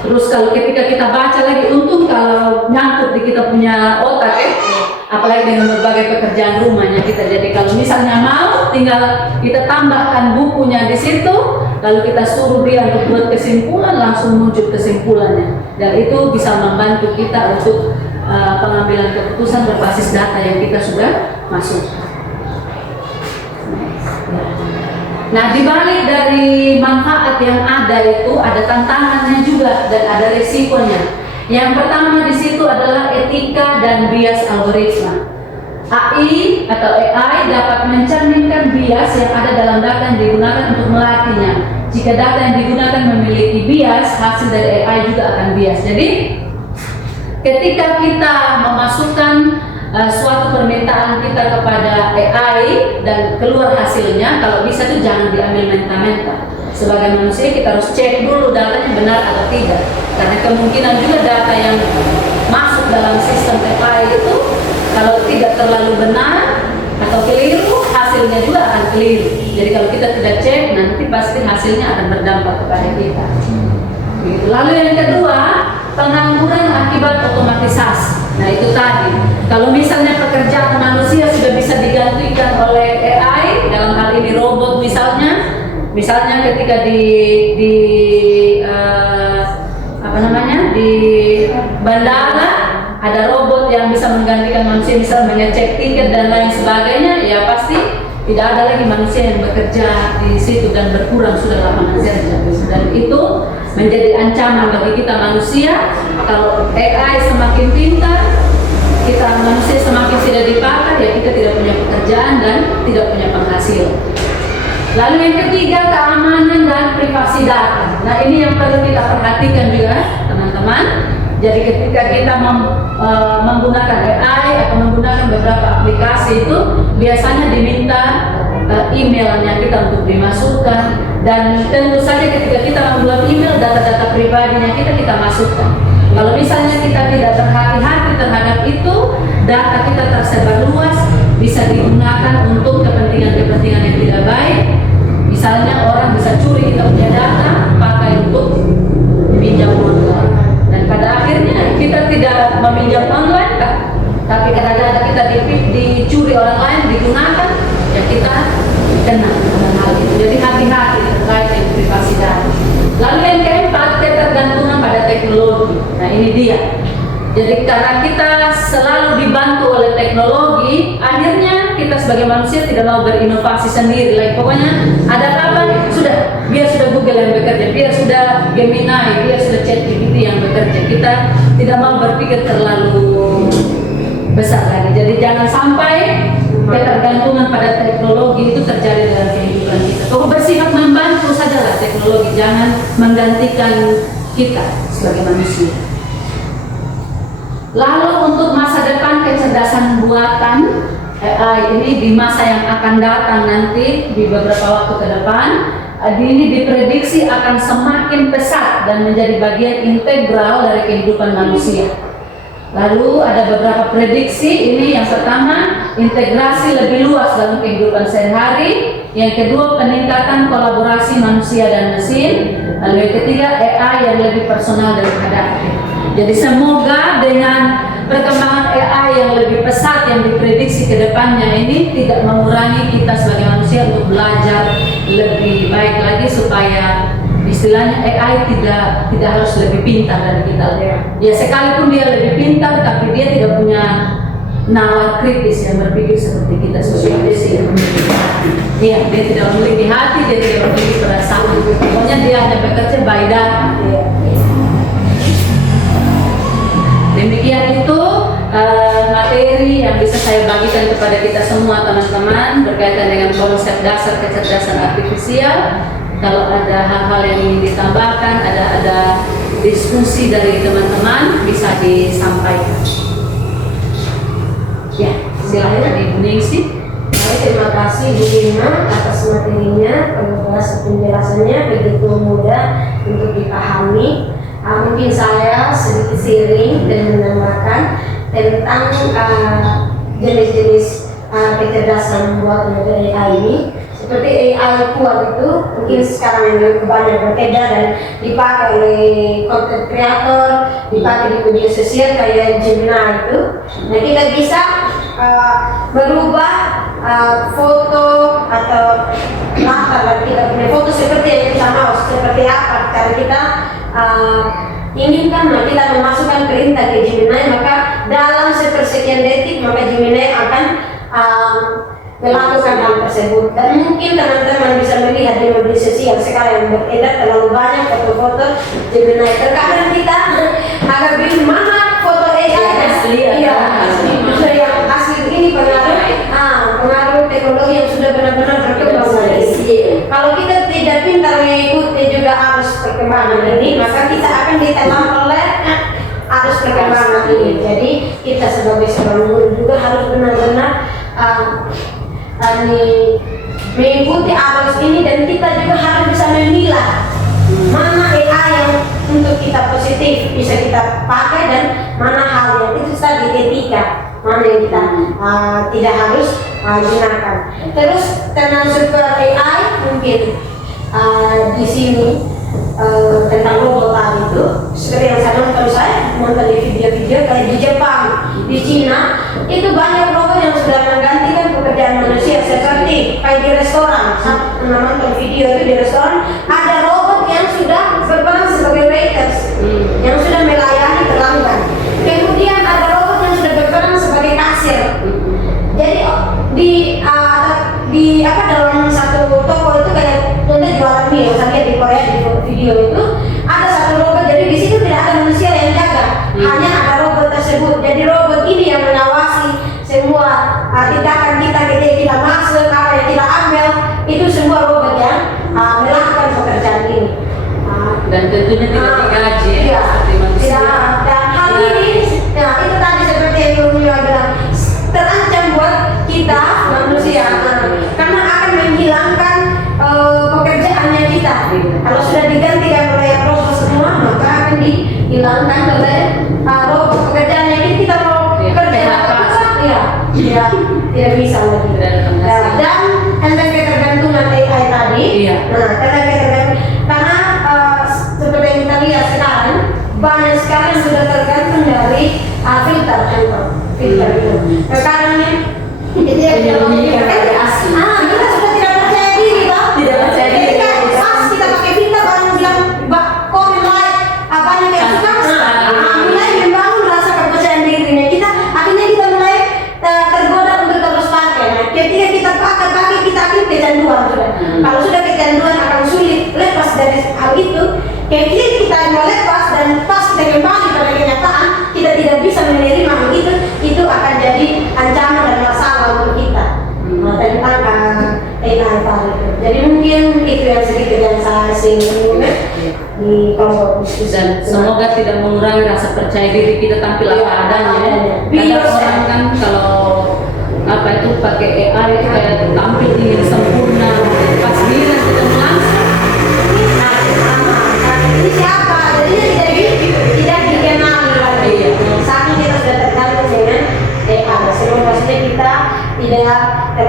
Terus kalau ketika kita baca lagi, untung kalau nyangkut di kita punya otak apalagi dengan berbagai pekerjaan rumahnya kita. Jadi kalau misalnya mau, tinggal kita tambahkan bukunya di situ, lalu kita suruh dia untuk buat kesimpulan, langsung muncul kesimpulannya. Dan itu bisa membantu kita untuk pengambilan keputusan berbasis data yang kita sudah masukkan. Nah, dibalik dari manfaat yang ada itu ada tantangannya juga dan ada risikonya. Yang pertama di situ adalah etika dan bias algoritma. AI atau AI dapat mencerminkan bias yang ada dalam data yang digunakan untuk melatihnya. Jika data yang digunakan memiliki bias, hasil dari AI juga akan bias. Jadi, ketika kita memasukkan suatu permintaan kita kepada AI dan keluar hasilnya, kalau bisa itu jangan diambil mentah-mentah. Sebagai manusia kita harus cek dulu datanya benar atau tidak, karena kemungkinan juga data yang masuk dalam sistem AI itu kalau tidak terlalu benar atau keliru, hasilnya juga akan keliru. Jadi kalau kita tidak cek, nanti pasti hasilnya akan berdampak kepada kita. Lalu yang kedua, pengangguran akibat otomatisasi. Nah itu tadi, kalau misalnya pekerjaan manusia sudah bisa digantikan oleh AI, dalam hal ini robot misalnya ketika di bandara ada robot yang bisa menggantikan manusia, misal mengecek tiket dan lain sebagainya, ya pasti tidak ada lagi manusia yang bekerja di situ dan berkurang sudah lapangan kerja. Dan itu menjadi ancaman bagi kita manusia. Kalau AI semakin pintar, kita manusia semakin tidak dipakai, ya kita tidak punya pekerjaan dan tidak punya penghasilan. Lalu yang ketiga, keamanan dan privasi data. Nah ini yang perlu kita perhatikan juga teman-teman. Jadi ketika kita menggunakan AI atau menggunakan beberapa aplikasi itu biasanya diminta emailnya kita untuk dimasukkan, dan tentu saja ketika kita membuat email, data-data pribadinya kita masukkan. Kalau misalnya kita tidak berhati-hati terhadap itu, data kita tersebar luas, bisa digunakan untuk kepentingan-kepentingan yang tidak baik. Misalnya orang bisa curi kita punya data, pakai untuk pinjam online. Dan pada akhirnya kita tidak meminjam online, tapi karena data kita dicuri orang lain, digunakan, ya kita kena dengan hal itu. Jadi hati-hati terkait dengan privasi data. Lalu yang keempat, ketergantungan pada teknologi. Nah ini dia. Jadi karena kita selalu dibantu oleh teknologi, akhirnya kita sebagai manusia tidak mau berinovasi sendiri. Pokoknya ada apa, sudah, biar sudah Google yang bekerja, biar sudah Gemini, biar sudah ChatGPT yang bekerja. Kita tidak mau berpikir terlalu besar lagi. Jadi jangan sampai ketergantungan pada teknologi itu terjadi dalam kehidupan kita. Pokoknya bersifat membantu sajalah teknologi, jangan menggantikan kita sebagai manusia. Lalu untuk masa depan kecerdasan buatan AI ini di masa yang akan datang nanti, di beberapa waktu ke depan, ini diprediksi akan semakin pesat dan menjadi bagian integral dari kehidupan manusia. Lalu ada beberapa prediksi, ini yang pertama, integrasi lebih luas dalam kehidupan sehari. Yang kedua, peningkatan kolaborasi manusia dan mesin. Lalu yang ketiga, AI yang lebih personal dan adaptif. Jadi semoga dengan perkembangan AI yang lebih pesat yang diprediksi ke depannya ini tidak mengurangi kita sebagai manusia untuk belajar lebih baik lagi, supaya istilahnya AI tidak harus lebih pintar dari kita. Ya sekalipun dia lebih pintar, tapi dia tidak punya nalar kritis yang berpikir seperti kita sebagai manusia. Iya, dia tidak memiliki hati, dia tidak memiliki perasaan. Pokoknya dia hanya bekerja by data. Demikian itu materi yang bisa saya bagikan kepada kita semua teman-teman berkaitan dengan konsep dasar kecerdasan artifisial. Kalau ada hal-hal yang ingin ditambahkan, ada diskusi dari teman-teman, bisa disampaikan. Ya, silakan Ibu Ningsi. Terima kasih Bu Lina atas materinya, penjelasannya begitu mudah untuk dipahami. Mungkin saya sedikit sharing dan menambahkan tentang jenis-jenis kecerdasan buatan AI ini. Seperti AI kuat itu mungkin sekarang yang lebih banyak berbeda dan dipakai oleh content creator, dipakai di media sosial kayak Gemini itu. Nah kita bisa merubah foto atau latar kita punya foto seperti yang kita mau, seperti apa kalau kita inginkan. Kita memasukkan perintah ke Gemini, maka dalam sepersekian detik maka Gemini akan melakukan hal tersebut. Dan mungkin teman-teman bisa melihat di media sosial sekarang yang beredar terlalu banyak foto-foto Gemini. Terkadang kita agak bingung mana foto AI asli, yang asli ini pengaruh teknologi yang sudah benar-benar berkembang. Kalau kita tidak pintar mengikuti juga arus perkembangan ini, maka kita akan ditelan oleh arus perkembangan ini. Jadi kita sebagai seorang guru juga harus benar-benar mengikuti arus ini, dan kita juga harus bisa memilah mana AI yang untuk kita positif bisa kita pakai dan mana hal yang itu tadi etika, mana yang kita tidak harus gunakan. Terus tentang super AI mungkin di sini tentang robot tadi itu seperti yang saya nonton di video-video kayak di Jepang. menonton video itu di restoran, ada robot yang sudah berperan sebagai waiters, yang sudah melayani pelanggan. Kemudian ada robot yang sudah berperan sebagai kasir. Jadi di dalam satu toko itu kayak contoh jualan mie, saya lihat di Korea di video itu ada satu robot. Jadi di situ tidak ada manusia yang jaga, hanya ada robot tersebut. Jadi robot ini yang mengawasi semua tindakan kita ketika kita masuk, apa yang kita ambil, itu semua robot yang melakukan pekerjaan ini. Dan tentunya tidak digaji ya, Iya, seperti manusia. dan hal ini, itu tadi seperti yang Ibu bilang, terancam buat kita manusia, karena akan menghilangkan pekerjaannya kita. Kalau sudah digantikan oleh robot semua, maka akan dihilangkan oleh robot pekerjaannya kita mau kerja ya, tidak bisa lagi. Dan efek ketergantungan AI tadi, efek ketergantungan karena seperti yang kita lihat sekarang banyak sekali yang sudah tergantung dari filter itu. Karena kita sudah tidak percaya diri, Pak. Tidak percaya diri. Pas kita pakai filter, orang bilang komen like, banyak yang suka, mulai membangun rasa kepercayaan dirinya kita. Akhirnya kita mulai tergoda untuk terus pakai. Nah, ketika kita pakai kita akan kecanduan sudah. Kalau sudah kecanduan akan sulit lepas dari hal itu. Ketika kita mau lepas dan pas kita kembali pada kenyataan kita tidak bisa menerima hal itu akan jadi ancaman dan masalah untuk kita tentang AI tadi. Jadi mungkin itu yang sedikit yang saya singgung di kelompok diskusi. Dan semoga tidak mengurangi rasa percaya diri kita tampil apa adanya. Kadang orang kan kalau apa itu pakai AI itu kayak tampil ingin sempurna, pas giliran kita langsung ini siapa? Jadinya tidak dikenal lagi. Saat kita sudah tergantung dengan AI. Sebelum maksudnya kita tidak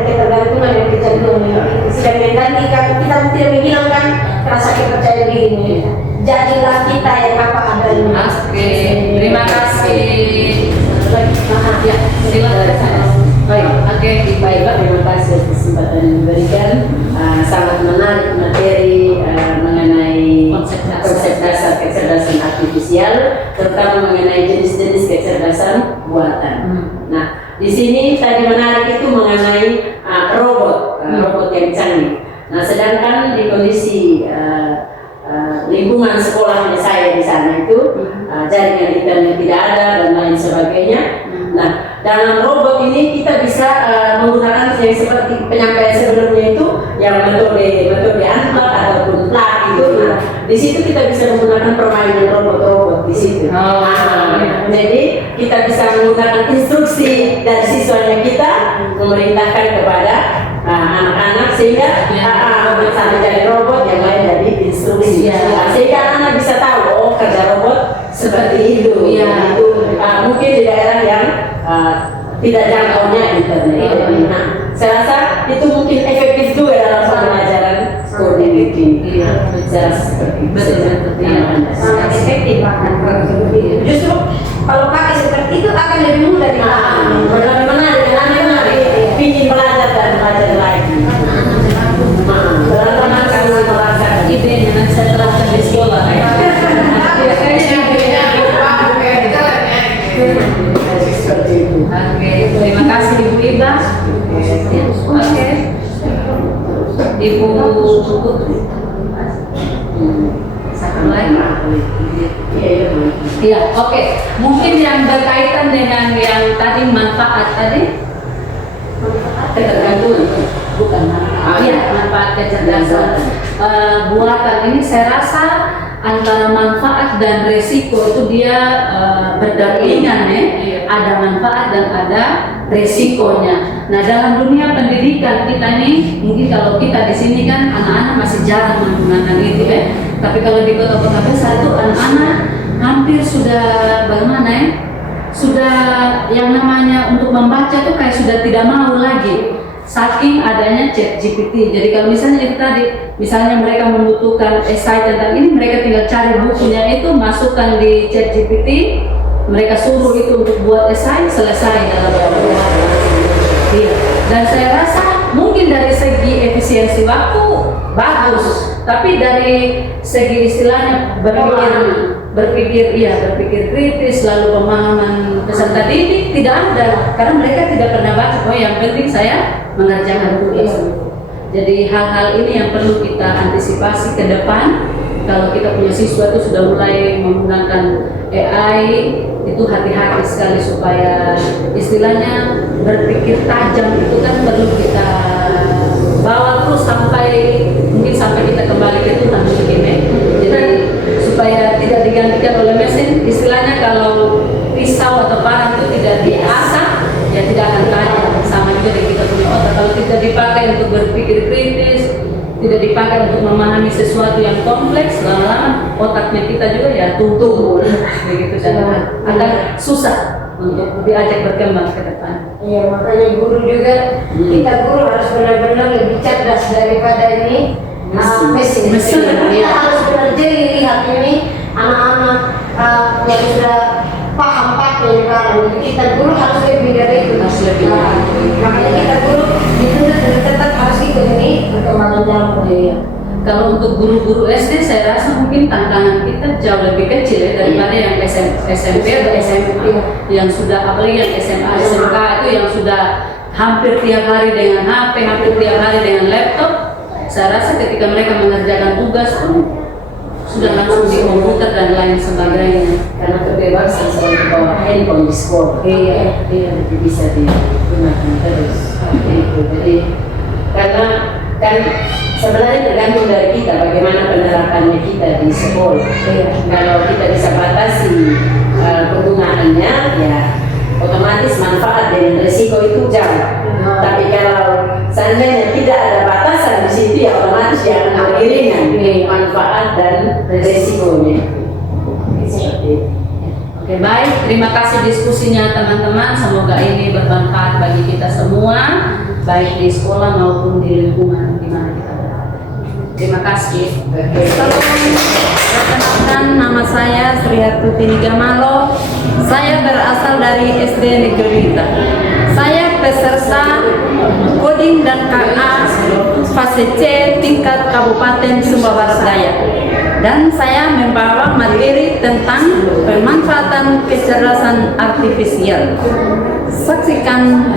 tergantungan dengan kecanduan. Sudah menggantikan, kita tidak menghilangkan rasa kepercayaan diri kita. Jadilah kita yang apa adanya. Oke, terima kasih. Ya, silakan. Baik, Oke, baik Pak, terima kasih atas kesempatan yang diberikan. Sangat menarik materi mengenai konsep dasar kecerdasan artifisial, terutama mengenai jenis-jenis kecerdasan buatan. Nah, di sini tadi menarik itu mengenai robot yang canggih. Nah, sedangkan di kondisi lingkungan sekolahnya saya di sana itu jaringan internet tidak ada dan lain sebagainya. Nah, dalam robot ini kita bisa menggunakan yang seperti penyampaian sebelumnya itu yang metode unplug ataupun plug itu. Nah, di situ kita bisa menggunakan permainan robot-robot di situ. Jadi kita bisa menggunakan instruksi dari siswanya kita memerintahkan kepada anak-anak sehingga satu jadi robot yang lain jadi instruksi. Sehingga anak bisa tahu kerja robot seperti itu. Mungkin di daerah yang tidak jangkaunya internet. Nah, saya rasa itu mungkin efektif juga dalam pembelajaran coding ini. Saya rasa seperti itu. Sangat efektif bahkan kalau seperti itu. Justru kalau pakai seperti itu akan lebih mudah dipahami. Lebih menarik, ingin belajar dan belajar lagi. Teman-teman kami merasa Itu yang nanti saya terapkan di sekolah. seperti itu. Oke, terima kasih Ibu Iba. Oke. Ibu Putri. Satu lagi. Iya, oke. Mungkin yang berkaitan dengan yang tadi manfaat tadi. Ketergantungan, bukan manfaat. Iya, manfaat kecerdasan buatan ini saya rasa antara manfaat dan resiko itu dia berdampingan ya. Ada manfaat dan ada resikonya. Nah, dalam dunia pendidikan kita nih, mungkin kalau kita di sini kan anak-anak masih jarang menggunakan itu ya. Tapi kalau di kota-kota besar itu anak-anak hampir sudah bagaimana ya? Sudah yang namanya untuk membaca tuh kayak sudah tidak mau lagi. Saking adanya ChatGPT. Jadi kalau misalnya itu tadi, misalnya mereka membutuhkan esai tentang ini, mereka tinggal cari bukunya itu, masukkan di ChatGPT, mereka suruh itu untuk buat esai, selesai dalam beberapa hari. Dan saya rasa mungkin dari segi efisiensi waktu bagus, tapi dari segi istilahnya berpikir kritis, lalu pemahaman peserta didik tidak ada, karena mereka tidak pernah baca. Oh, yang penting saya mengerjakan tugas. Jadi hal-hal ini yang perlu kita antisipasi ke depan. Kalau kita punya siswa itu sudah mulai menggunakan AI, itu hati-hati sekali supaya istilahnya berpikir tajam itu kan perlu kita bawa terus sampai kita kembali ke Tuhan begini. Jadi supaya tidak digantikan oleh mesin, istilahnya kalau pisau atau parang itu tidak diasah, ya tidak akan tajam. Sama juga dengan kita punya otak, kalau tidak dipakai untuk berpikir kritis, tidak dipakai untuk memahami sesuatu yang kompleks, lama-lama otaknya kita juga ya tumbuh begitu, dan akan susah untuk diajak berkembang ke depan. Iya, makanya guru juga, kita guru harus benar-benar lebih cerdas daripada ini mesin. Kita harus benar jeli lihat ini anak-anak yang sudah paham pakai sekarang. Kita guru harus lebih dari itu. Makanya kita guru dituntut dan tetap harus ikut ini perkembangan dalam budaya. Kalau untuk guru-guru SD, saya rasa mungkin tantangan kita jauh lebih kecil ya daripada yang SMP atau SMA, yang sudah, apalagi yang SMA, SMK itu yang sudah hampir tiap hari dengan HP, hampir tiap hari dengan laptop. Saya rasa ketika mereka mengerjakan tugas pun sudah langsung di komputer dan lain sebagainya. Karena kebebasan selalu bawa handphone di sekolah. Iya, jadi bisa digunakan terus. Jadi karena kan sebenarnya tergantung dari kita bagaimana penerapannya kita di sekolah. Kalau kita bisa batasi penggunaannya, ya otomatis manfaat dan risiko itu jauh. Tapi kalau seandainya tidak ada batasan di situ, ya otomatis dia akan beriringan manfaat dan risikonya. Oke, baik, terima kasih diskusinya teman-teman. Semoga ini bermanfaat bagi kita semua, baik di sekolah maupun di lingkungan di mana kita berada. Terima kasih. Perkenalkan, nama saya Sri Hartuti Gamalo. Saya berasal dari SD Negeri Wita. Saya peserta coding dan KA fase C tingkat Kabupaten Sumba Barat Daya. Dan saya membawa materi tentang pemanfaatan kecerdasan artifisial. Saksikan.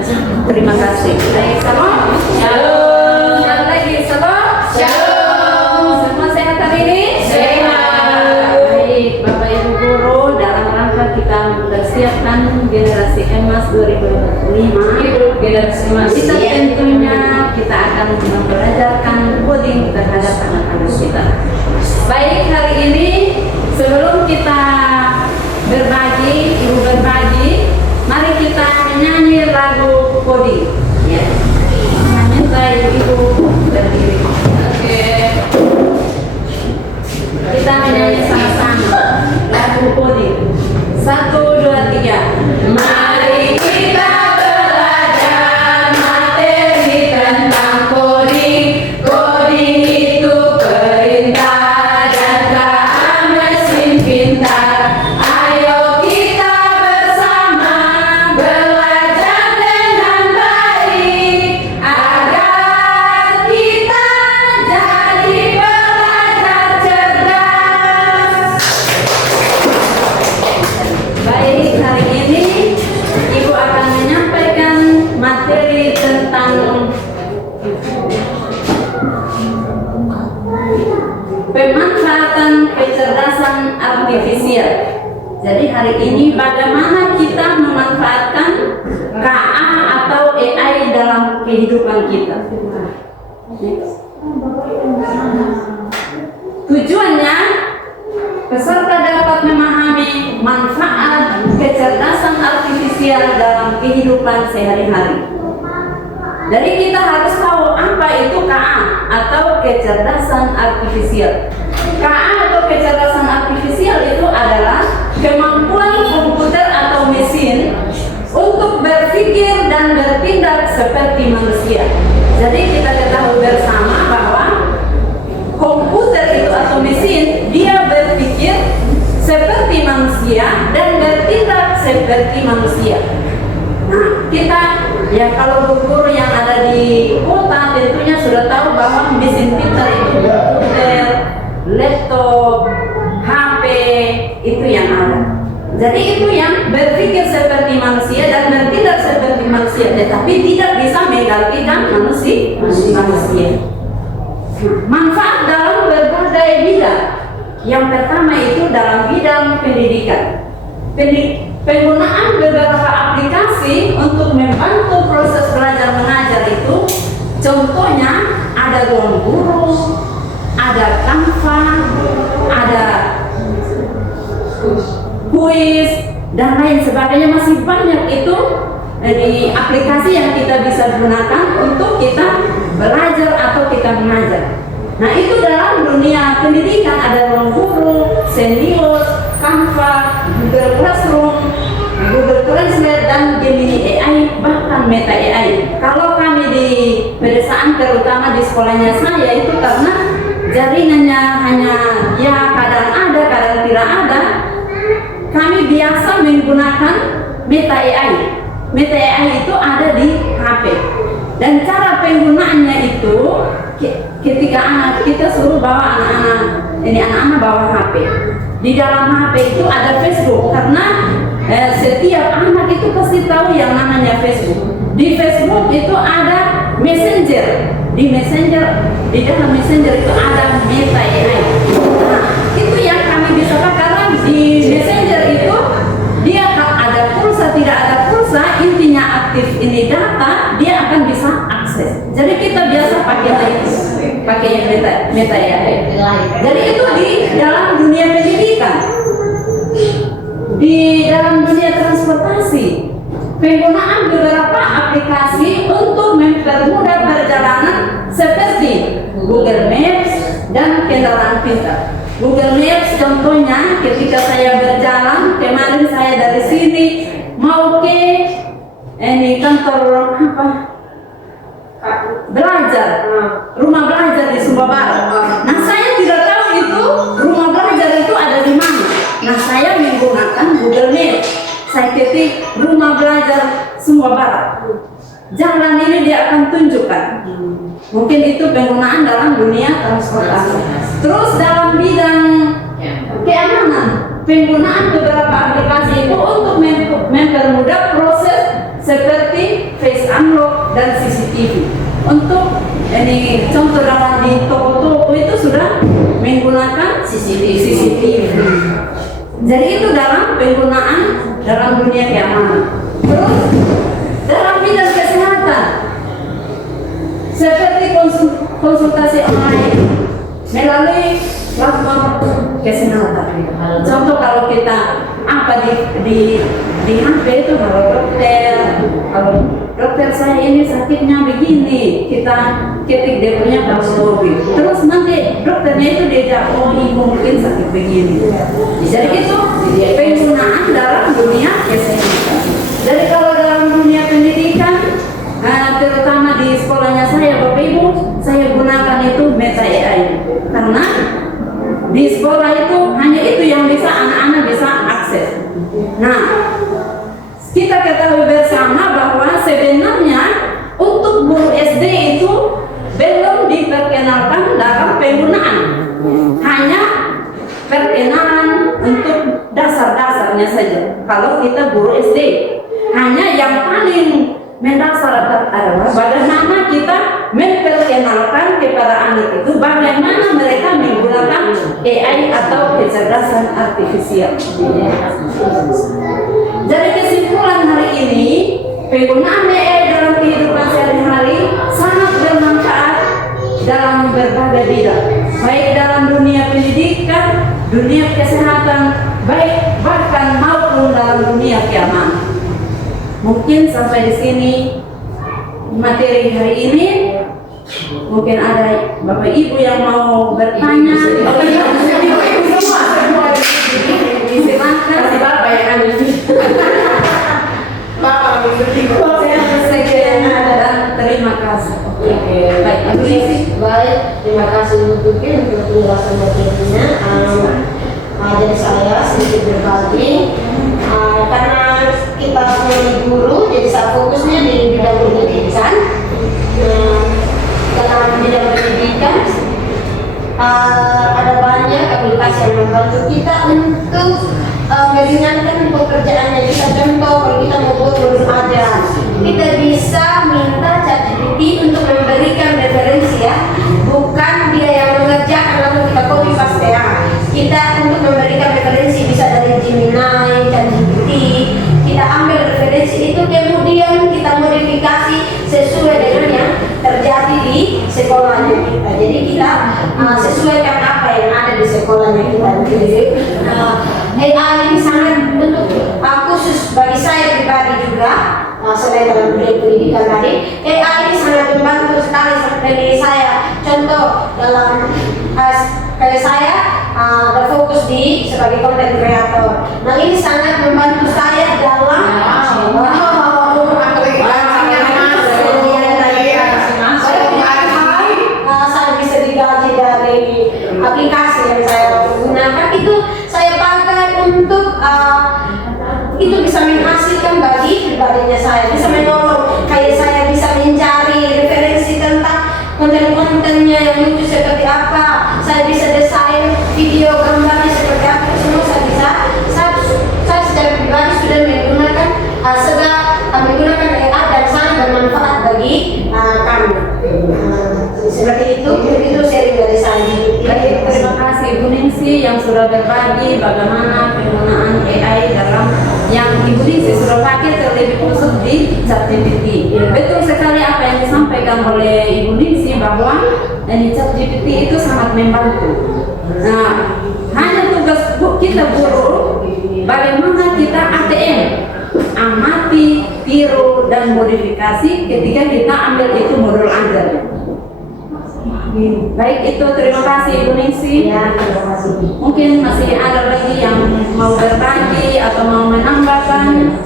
Terima kasih. Shalom. Sekali lagi, shalom. Semua sehat hari ini? Sehat. Baik, Bapak Ibu Guru, dalam rangka kita mempersiapkan generasi emas 2025. Generasi emas. Kita tentunya kita akan mempelajarkan coding terhadap anak-anak kita. Baik, hari ini sebelum kita ibu berbagi, mari kita menyanyi lagu coding. Ya. Minta ibu berdiri. Oke. Kita menyanyi sama-sama lagu coding. 1, 2, 3. Mari kita belajar materi tentang coding. Coding itu perintah dan KA mesin pintar. Ayo kita bersama belajar dengan baik agar kita jadi pelajar cerdas. Baik, hari ini Ibu akan menyampaikan materi tentang pemanfaatan kecerdasan artifisial. Jadi hari ini bagaimana kita memanfaatkan KA atau AI dalam kehidupan kita. Tujuannya peserta dapat memahami manfaat kecerdasan artifisial dalam kehidupan sehari-hari. Jadi kita harus tahu apa itu KA atau kecerdasan artifisial. KA atau kecerdasan artifisial itu adalah kemampuan komputer atau mesin untuk berpikir dan bertindak seperti manusia. Jadi kita ketahui bersama bahwa komputer itu atau mesin dia berpikir seperti manusia dan bertindak seperti manusia. Nah, kita ya kalau guru yang ada di kota Jadi itu yang berpikir seperti manusia dan bertindak seperti manusia, tetapi tidak bisa menggantikan manusia. Manfaat dalam berbagai bidang. Yang pertama itu dalam bidang pendidikan. Penggunaan beberapa aplikasi untuk membantu proses belajar mengajar itu, contohnya ada ruang guru, ada Canva, ada kuis dan lain sebagainya, masih banyak itu di aplikasi yang kita bisa gunakan untuk kita belajar atau kita mengajar. Nah, itu dalam dunia pendidikan ada ruang guru, Senius, Canva, Google Classroom, Google Translate, dan Gemini AI, bahkan Meta AI. Kalau kami di pedesaan, terutama di sekolahnya saya, itu karena jaringannya hanya ya kadang ada, kadang tidak ada, kami biasa menggunakan Meta AI. Meta AI itu ada di HP. Dan cara penggunaannya itu ketika anak kita suruh bawa anak-anak bawa HP. Di dalam HP itu ada Facebook, karena setiap anak itu pasti tahu yang namanya Facebook. Di Facebook itu ada Messenger. Di dalam Messenger itu ada Meta AI. Nah, itu yang kami bisa pakai, karena di Messenger itu dia ada pulsa, tidak ada pulsa, intinya aktif ini data, dia akan bisa akses. Jadi kita biasa pakai Meta AI. Jadi itu di dalam dunia pendidikan. Di dalam dunia transportasi, penggunaan beberapa aplikasi untuk mempermudah perjalanan seperti Google Maps dan kendaraan pintar. Google Maps contohnya ketika saya berjalan, kemarin saya dari sini mau ke kantor belajar, rumah belajar di Sumba Barat. Nah, saya tidak tahu itu rumah belajar itu ada di mana. Nah, saya menggunakan Google Maps. Saya ketik rumah belajar Sumba Barat. Jalan ini dia akan tunjukkan. Mungkin itu penggunaan dalam dunia transportasi. Terus dalam bidang keamanan, penggunaan beberapa aplikasi itu untuk mempermudah proses seperti face unlock dan CCTV. Untuk contoh dalam di toko-toko itu sudah menggunakan CCTV. Jadi itu dalam penggunaan dalam dunia keamanan. Terus dalam bidang kesehatan, seperti konsultasi online melalui platform kesehatan. Contoh kalau kita di HP itu, kalau dokter saya ini sakitnya begini, kita ketik dia punya kronologi. Terus nanti dokternya itu dia ibu mungkin sakit begini. Jadi itu penggunaan dalam dunia kesehatan. Jadi kalau dalam dunia pendidikan, terutama di sekolahnya saya, Bapak Ibu, saya gunakan itu Meta AI, karena di sekolah itu hanya itu yang bisa anak-anak bisa akses. Nah, kita ketahui bersama bahwa sebenarnya untuk guru SD itu belum diperkenalkan dalam penggunaan, hanya perkenalan untuk dasar-dasarnya saja. Kalau kita guru SD, hanya yang paling mendasar adalah bagaimana kita memperkenalkan kepada anak itu bagaimana mereka menggunakan AI atau kecerdasan artifisial. Jadi kesimpulan hari ini, penggunaan AI dalam kehidupan sehari-hari sangat bermanfaat dalam berbagai bidang, baik dalam dunia pendidikan, dunia kesehatan, baik bahkan maupun dalam dunia keamanan. Mungkin sampai di sini materi hari ini. Mungkin ada Bapak Ibu yang mau bertanya. Ibu semua. Silakan. Bapak yang Bapak sekian dan terima kasih. Baik, Baik, terima kasih untuk penjelasan materinya. Jadi saya sedikit berbagi, karena kita sebagai guru, jadi saya fokusnya di bidang pendidikan. Dalam bidang pendidikan ada banyak aplikasi yang membantu kita untuk meringankan pekerjaannya. Kita contoh, kalau kita mau buat belum ada, kita bisa minta ChatGPT untuk memberikan referensi ya, bukan dia yang mengerjakan lalu kita copy paste ya. Kita untuk memberikan referensi bisa dari Gemini, ChatGPT, kita ambil referensi itu kemudian kita modifikasi sesuai dengan yang terjadi di sekolahnya kita. Jadi kita sesuaikan apa yang ada di sekolahnya kita. Jadi AI ini sangat untuk khusus bagi saya pribadi juga, selain dalam pendidikan tadi, AI ini sangat membantu sekali seperti saya. Contoh dalam kayak saya berfokus di sebagai content creator. Nah ini sangat membantu saya dalam saya bisa digaji dari aplikasi yang saya gunakan, itu saya pakai untuk itu bisa menghasilkan bagi pribadinya saya, bisa menolong kayak saya bisa mencari referensi tentang konten-kontennya yang lucu seperti apa, saya bisa desain video gambarnya seperti apa, semua saya bisa. Saya secara pribadi sudah menggunakan menggunakan AI dan sangat bermanfaat bagi kami. Seperti itu sharing dari saya. Baik, terima kasih Ibu Ningsi yang sudah berbagi bagaimana penggunaan AI dalam yang Ibu Ningsi sudah pakai terlebih khusus di ChatGPT. Betul sekali apa yang disampaikan oleh Ibu Ningsi bahwa ChatGPT itu sangat membantu. Nah, hanya tugas kita guru bagaimana kita ATM, amati, tiru, dan modifikasi ketika kita ambil itu modul ajar. Baik, itu terima kasih Ibu Ningsi. Ya, terima kasih. Mungkin masih ada lagi yang mau berbagi atau mau menambahkan,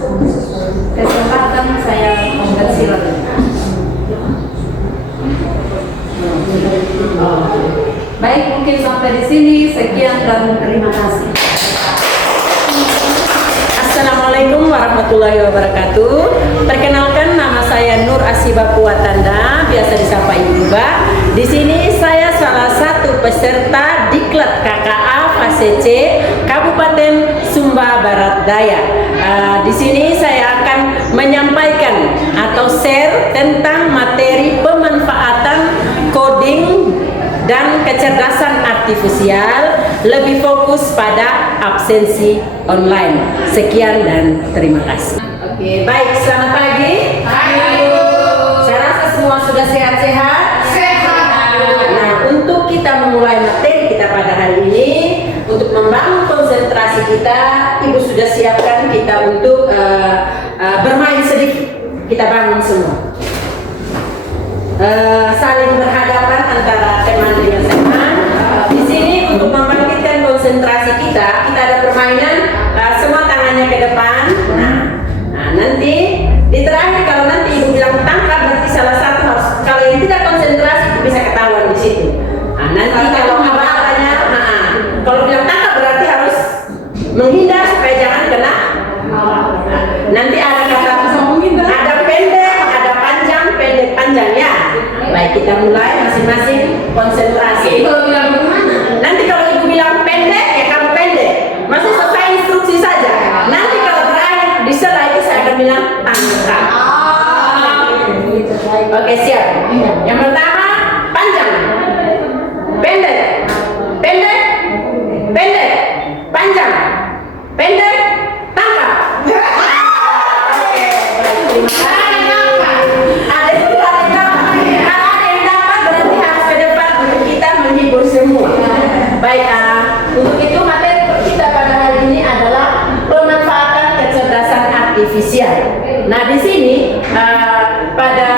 kesempatan saya persilakan. Baik, mungkin sampai di sini. Sekian dan terima kasih. Assalamualaikum warahmatullahi wabarakatuh. Perkenalkan, nama saya Nur Asiba Puatanda, biasa disapa Ibu Ba. Di sini saya salah satu peserta Diklat KKA Fase C Kabupaten Sumba Barat Daya. Di sini saya akan menyampaikan atau share tentang materi pemanfaatan coding dan kecerdasan artifisial, lebih fokus pada absensi online. Sekian dan terima kasih. Oke, baik, selamat pagi. Saya rasa semua sudah sehat-sehat. Nah, untuk kita memulai materi kita pada hari ini, untuk membangun konsentrasi kita, Ibu sudah siapkan kita untuk bermain sedikit. Kita bangun semua. Saling berhadapan antara teman dengan teman. Di sini untuk membangkitkan konsentrasi kita ada permainan, semua tangannya ke depan. Nah, nanti di terakhir kalau nanti Ibu bilang tangkap, berarti salah satu harus, kalau yang tidak konsentrasi bisa ketahuan di situ. Nah, nanti kalau hafalannya, kalau bilang tangkap berarti harus menghindar supaya jangan kena. Nanti ada kata ada pendek, ada panjang, pendek, panjang ya. Baik, kita mulai masing-masing konsentrasi. Kalau bilang bagaimana? Nanti kalau Ibu bilang pendek, ya kamu pendek. Masih selesai instruksi saja. Nanti kalau berakhir di sela itu saya akan bilang tangkap. Oke, siap. Yang pertama, panjang, pendek, pendek, pendek, panjang, pendek, tangkap. Oke, baik, terima kasih. Semua. Baik, untuk itu materi kita pada hari ini adalah pemanfaatan kecerdasan artifisial. Nah, di sini pada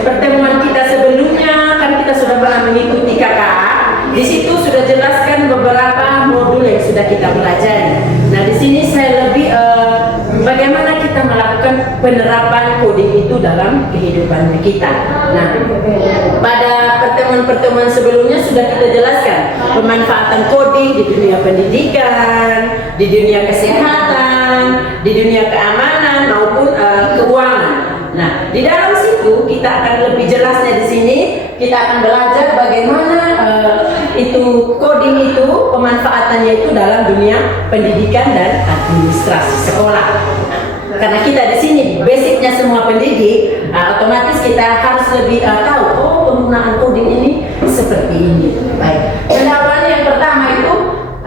pertemuan kita sebelumnya kan kita sudah pernah mengikuti KKA. Di situ sudah jelaskan beberapa modul yang sudah kita pelajari. Nah, di sini saya lebih bagaimana kita melakukan penerapan coding itu dalam kehidupan kita. Nah, pada pertemuan-pertemuan sebelumnya sudah kita jelaskan pemanfaatan coding di dunia pendidikan, di dunia kesehatan, di dunia keamanan maupun keuangan. Nah, di dalam situ kita kita akan lebih jelasnya di sini. Kita akan belajar bagaimana itu coding itu pemanfaatannya itu dalam dunia pendidikan dan administrasi sekolah. Karena kita di sini basicnya semua pendidik, otomatis kita harus lebih tahu penggunaan coding ini seperti ini. Baik. Pendahuluan yang pertama itu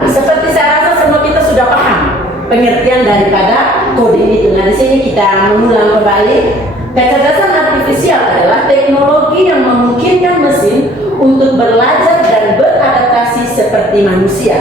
seperti saya rasa semua kita sudah paham pengertian daripada coding itu. Nah, di sini kita mengulang kembali. Kecerdasan artifisial adalah teknologi yang memungkinkan mesin untuk belajar dan beradaptasi seperti manusia.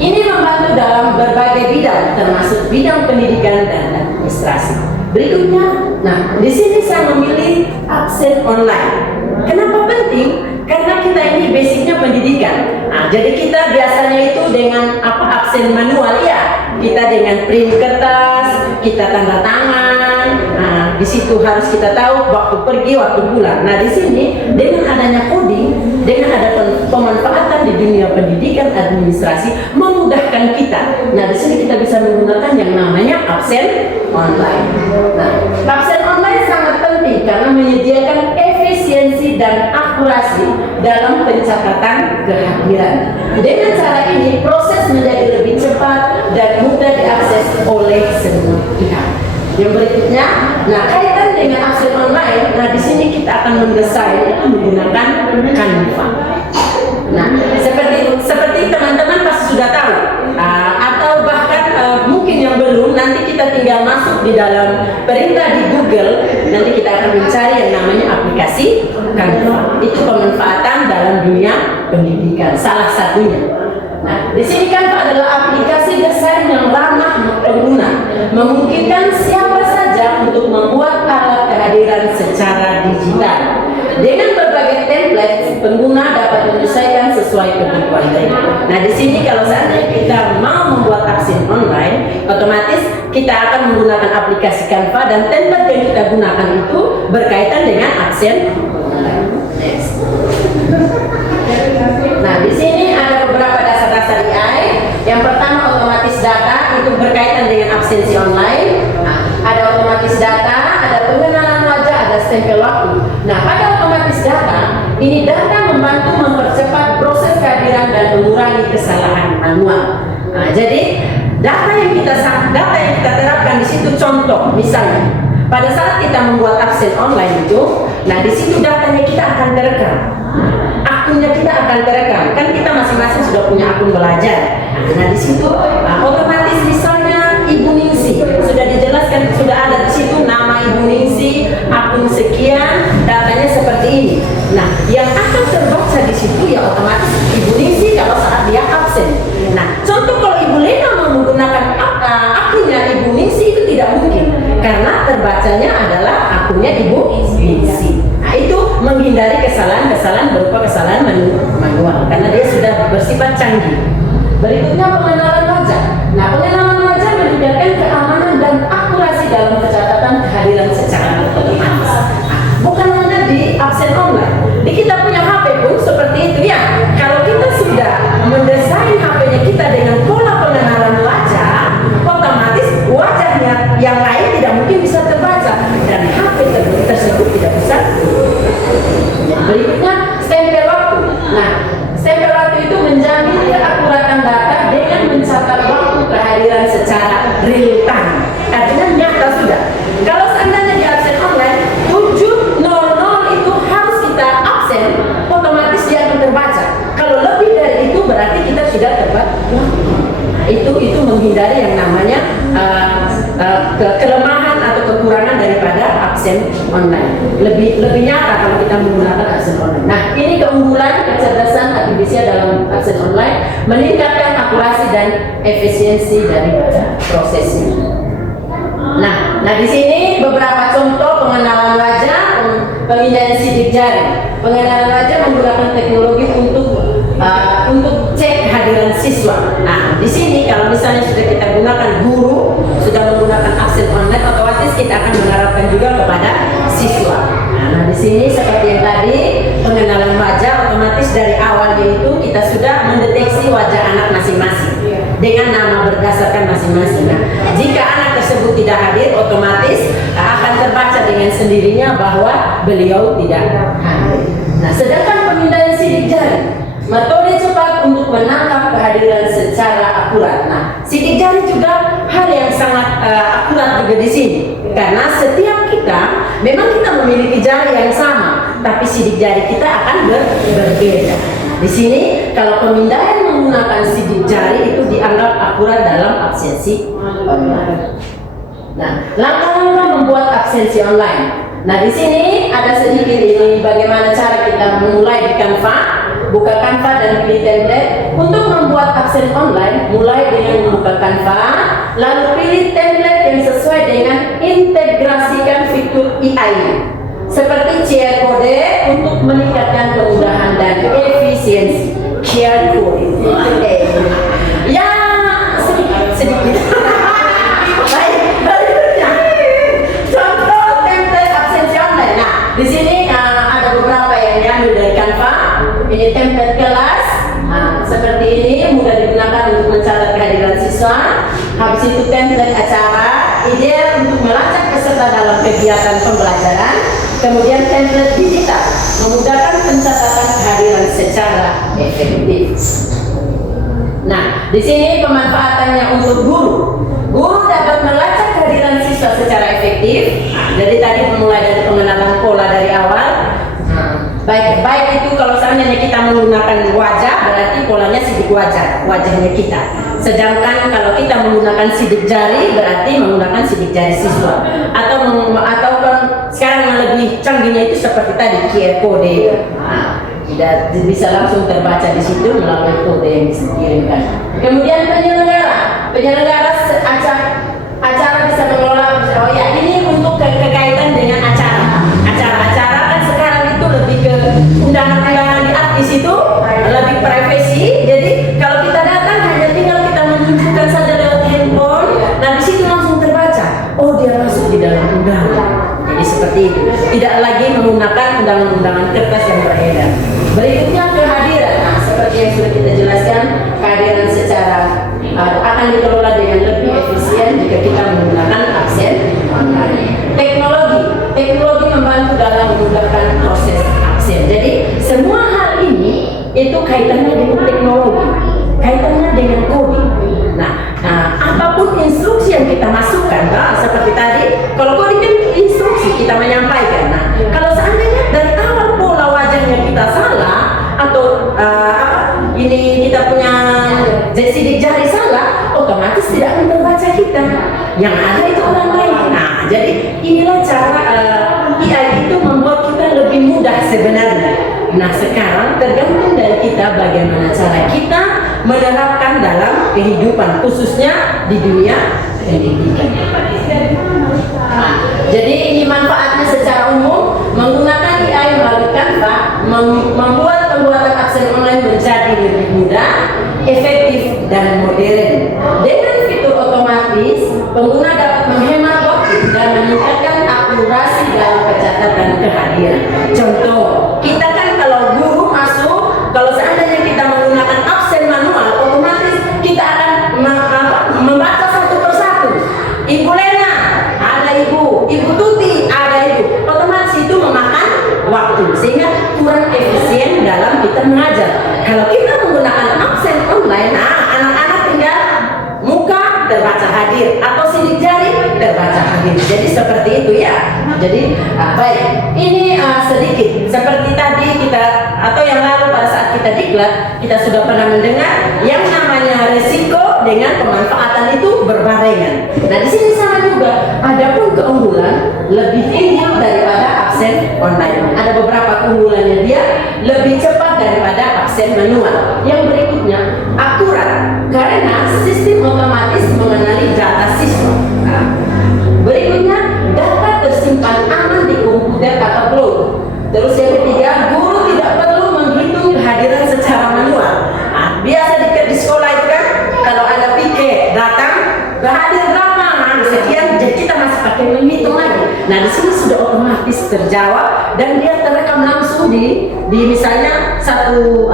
Ini membantu dalam berbagai bidang, termasuk bidang pendidikan dan administrasi. Berikutnya, nah di sini saya memilih absen online. Kenapa penting? Karena kita ini basicnya pendidikan. Nah, jadi kita biasanya itu dengan absen manual ya. Kita dengan print kertas, kita tanda tangan. Nah, di situ harus kita tahu waktu pergi, waktu pulang. Nah, di sini dengan adanya coding, dengan ada pemanfaatan di dunia pendidikan administrasi memudahkan kita. Nah, di sini kita bisa menggunakan yang namanya absen online. Nah, absen online sangat penting karena menyediakan efisiensi dan akurasi dalam pencatatan kehadiran. Dengan cara ini proses menjadi lebih cepat dan mudah diakses oleh semua pihak. Yang berikutnya, nah kaitan dengan absen online, nah di sini kita akan mendesain menggunakan Canva. Nah, seperti teman-teman pasti sudah tahu, atau bahkan mungkin yang belum, nanti kita tinggal masuk di dalam perintah di Google, nanti kita akan mencari yang namanya aplikasi Canva. Itu pemanfaatan dalam dunia pendidikan, salah satunya. Nah, di sini Canva adalah aplikasi desain yang ramah pengguna, memungkinkan siapa saja untuk membuat alat kehadiran secara digital. Dengan berbagai template, pengguna dapat menyesuaikan sesuai kebutuhan mereka. Nah, di sini kalau seandainya kita mau membuat absen online, otomatis kita akan menggunakan aplikasi Canva dan template yang kita gunakan itu berkaitan dengan absen online. Next. Nah, di sini ada beberapa dasar-dasar AI. Yang pertama otomatis data, itu berkaitan dengan absensi online. Nah, ada otomatis data, ada pengenalan wajah, ada stempel waktu. Nah, pada otomatis data, ini data membantu mempercepat proses kehadiran dan mengurangi kesalahan manual. Nah, jadi data yang kita terapkan di situ contoh, misalnya pada saat kita membuat absen online itu, nah di situ datanya kita akan terekam. Akunnya kita akan terekam, kan kita masing-masing sudah punya akun belajar. Nah di situ otomatis misalnya Ibu Ningsi sudah dijelaskan, sudah ada di situ nama Ibu Ningsi, akun sekian, datanya seperti ini. Nah yang akan terbaca di situ ya otomatis Ibu Ningsi kalau saat dia absen. Nah contoh kalau Ibu Lena mau menggunakan akunnya Ibu Ningsi itu tidak mungkin karena terbacanya adalah akunnya Ibu Ningsi. Nah itu menghindari kesalahan-kesalahan berupa kesalahan manual karena dia sudah bersifat canggih. Berikutnya pengenalan wajah. Nah pengenalan wajah menyediakan keamanan dan akurasi dalam pencatatan kehadiran secara otomatis. Bukan hanya di absen online, di kita punya HP pun seperti itu ya. Kalau kita sudah mendesain HP-nya kita dengan pola pengenalan wajah, otomatis wajahnya yang lain tidak mungkin bisa terbaca dan HP tersebut tidak bisa. Berikutnya stempel waktu. Nah, stempel waktu itu menjamin keakuratan data dengan mencatat waktu kehadiran secara real time. Artinya nyata sudah. Kalau seandainya di absen online 7.00 itu harus kita absen, otomatis dia akan terbaca. Kalau lebih dari itu berarti kita sudah terbaca. Itu menghindari yang namanya kelemahan atau kekurangan daripada absen online. Lebih nyata kalau kita menggunakan absen online. Nah, ini keunggulan kecerdasan artifisial dalam absen online meningkatkan akurasi dan efisiensi daripada prosesnya. Nah di sini beberapa contoh pengenalan wajah, pemindaian sidik jari. Pengenalan wajah menggunakan teknologi untuk cek kehadiran siswa. Nah, di sini kalau misalnya sudah kita gunakan guru, sudah menggunakan absen online, otomatis kita akan mengharapkan juga kepada siswa. Nah, di sini seperti yang tadi, pengenalan wajah otomatis dari awalnya itu kita sudah mendeteksi wajah anak masing-masing dengan nama berdasarkan masing-masing. Nah, jika anak tersebut tersebut tidak hadir, otomatis akan terbaca dengan sendirinya bahwa beliau tidak hadir. Nah, sedangkan pemindaian sidik jari, metode cepat untuk menangkap kehadiran secara akurat. Nah, sidik jari juga hal yang sangat akurat juga di sini, karena setiap kita memang kita memiliki jari yang sama, tapi sidik jari kita akan berbeda. Di sini kalau pemindaian menggunakan sidik jari itu dianggap akurat dalam absensi online. Nah, langkah-langkah membuat absensi online. Nah, di sini ada sedikit ini bagaimana cara kita memulai di Canva. Buka Canva dan pilih template. Untuk membuat absen online, mulai dengan membuka Canva, lalu pilih template yang sesuai dengan integrasikan fitur AI seperti QR code untuk meningkatkan kemudahan dan efisiensi. QR code. Ya, sedikit. Baik, berikutnya. Contoh template absensi online. Nah, di sini ada beberapa yang diambil dari Canva. Ini template kelas, seperti ini, mudah digunakan untuk mencatat kehadiran siswa. Habis itu template acara, ideal untuk melacak peserta dalam kegiatan pembelajaran. Kemudian template digital, memudahkan pencatatan kehadiran secara efektif. Nah, di sini pemanfaatannya untuk guru. Guru dapat melacak kehadiran siswa secara efektif. Jadi tadi memulai dari pengenalan pola dari awal. Baik itu kalau seandainya kita menggunakan wajah, berarti polanya sidik wajahnya kita. Sedangkan kalau kita menggunakan sidik jari, berarti menggunakan sidik jari siswa. Atau sekarang yang lebih canggihnya itu seperti tadi QR code. Tidak bisa langsung terbaca di situ melalui kode yang dikirimkan. Kemudian penyelenggara acara bisa mengelola. Oh ya, ini untuk kekaitan dengan acara kan sekarang itu lebih ke undangan-undangan di artis itu lebih privasi. Jadi kalau kita datang hanya tinggal kita menunjukkan saja lewat handphone. Nah, di situ langsung terbaca. Oh, dia masuk di dalam undangan. Jadi seperti itu. Tidak lagi menggunakan undangan-undangan kertas yang beredar. Berikutnya kehadiran. Nah, seperti yang sudah kita jelaskan, kehadiran secara akan dikelola dengan lebih efisien jika kita menggunakan absen online. Teknologi membantu dalam memudahkan proses absen. Jadi semua hal ini itu kaitannya dengan teknologi, kaitannya dengan coding. Nah, apapun instruksi yang kita masukkan, seperti tadi, kalau coding kan instruksi kita menyampaikan. Nah, kalau seandainya dari awal pola wajahnya kita salah atau ini kita punya sidik jari salah, otomatis tidak akan terbaca kita. Yang ada itu orang lain. Nah, jadi inilah cara AI itu membuat kita lebih mudah sebenarnya. Nah, sekarang tergantung dari kita bagaimana cara kita menerapkan dalam kehidupan, khususnya di dunia pendidikan. Nah, jadi ini manfaatnya secara umum, menggunakan AI melalui Canva membuat pembuatan absen online menjadi lebih mudah, efektif, dan modern. Dengan fitur otomatis, pengguna dapat menghemat waktu dan meningkatkan akurasi dalam pencatatan kehadiran. Contoh, kita kan kalau guru masuk, kalau seandainya kita menggunakan absen manual, otomatis kita akan membaca satu persatu. Ibu Lena, ada ibu Tuti, ada ibu. Otomatis itu memakan waktu, sehingga kurang efisien dalam kita mengajar. Kalau kita menggunakan absen online, anak-anak tinggal muka terbaca hadir atau sidik jari terbaca hadir. Jadi seperti itu ya. Jadi baik, ini sedikit seperti tadi kita atau yang lalu pada saat kita diklat, kita sudah pernah mendengar yang namanya resiko dengan pemanfaatan itu berbarengan. Nah, di sini sama juga. Adapun keunggulan lebih tinggi daripada absen online. Ada beberapa keunggulannya, dia lebih cepat daripada absen manual. Yang berikutnya akurat karena sistem otomatis mengenali data siswa. Berikutnya data tersimpan aman di komputer atau cloud. Terus yang ketiga, guru tidak perlu menghitung kehadiran secara manual. Biasa di sekolah itu kan kalau ada piket datang hadir berapa sekian, jadi kita masih pakai menghitung lagi. Nah, di sini sudah otomatis terjawab dan dia terekam langsung di misalnya satu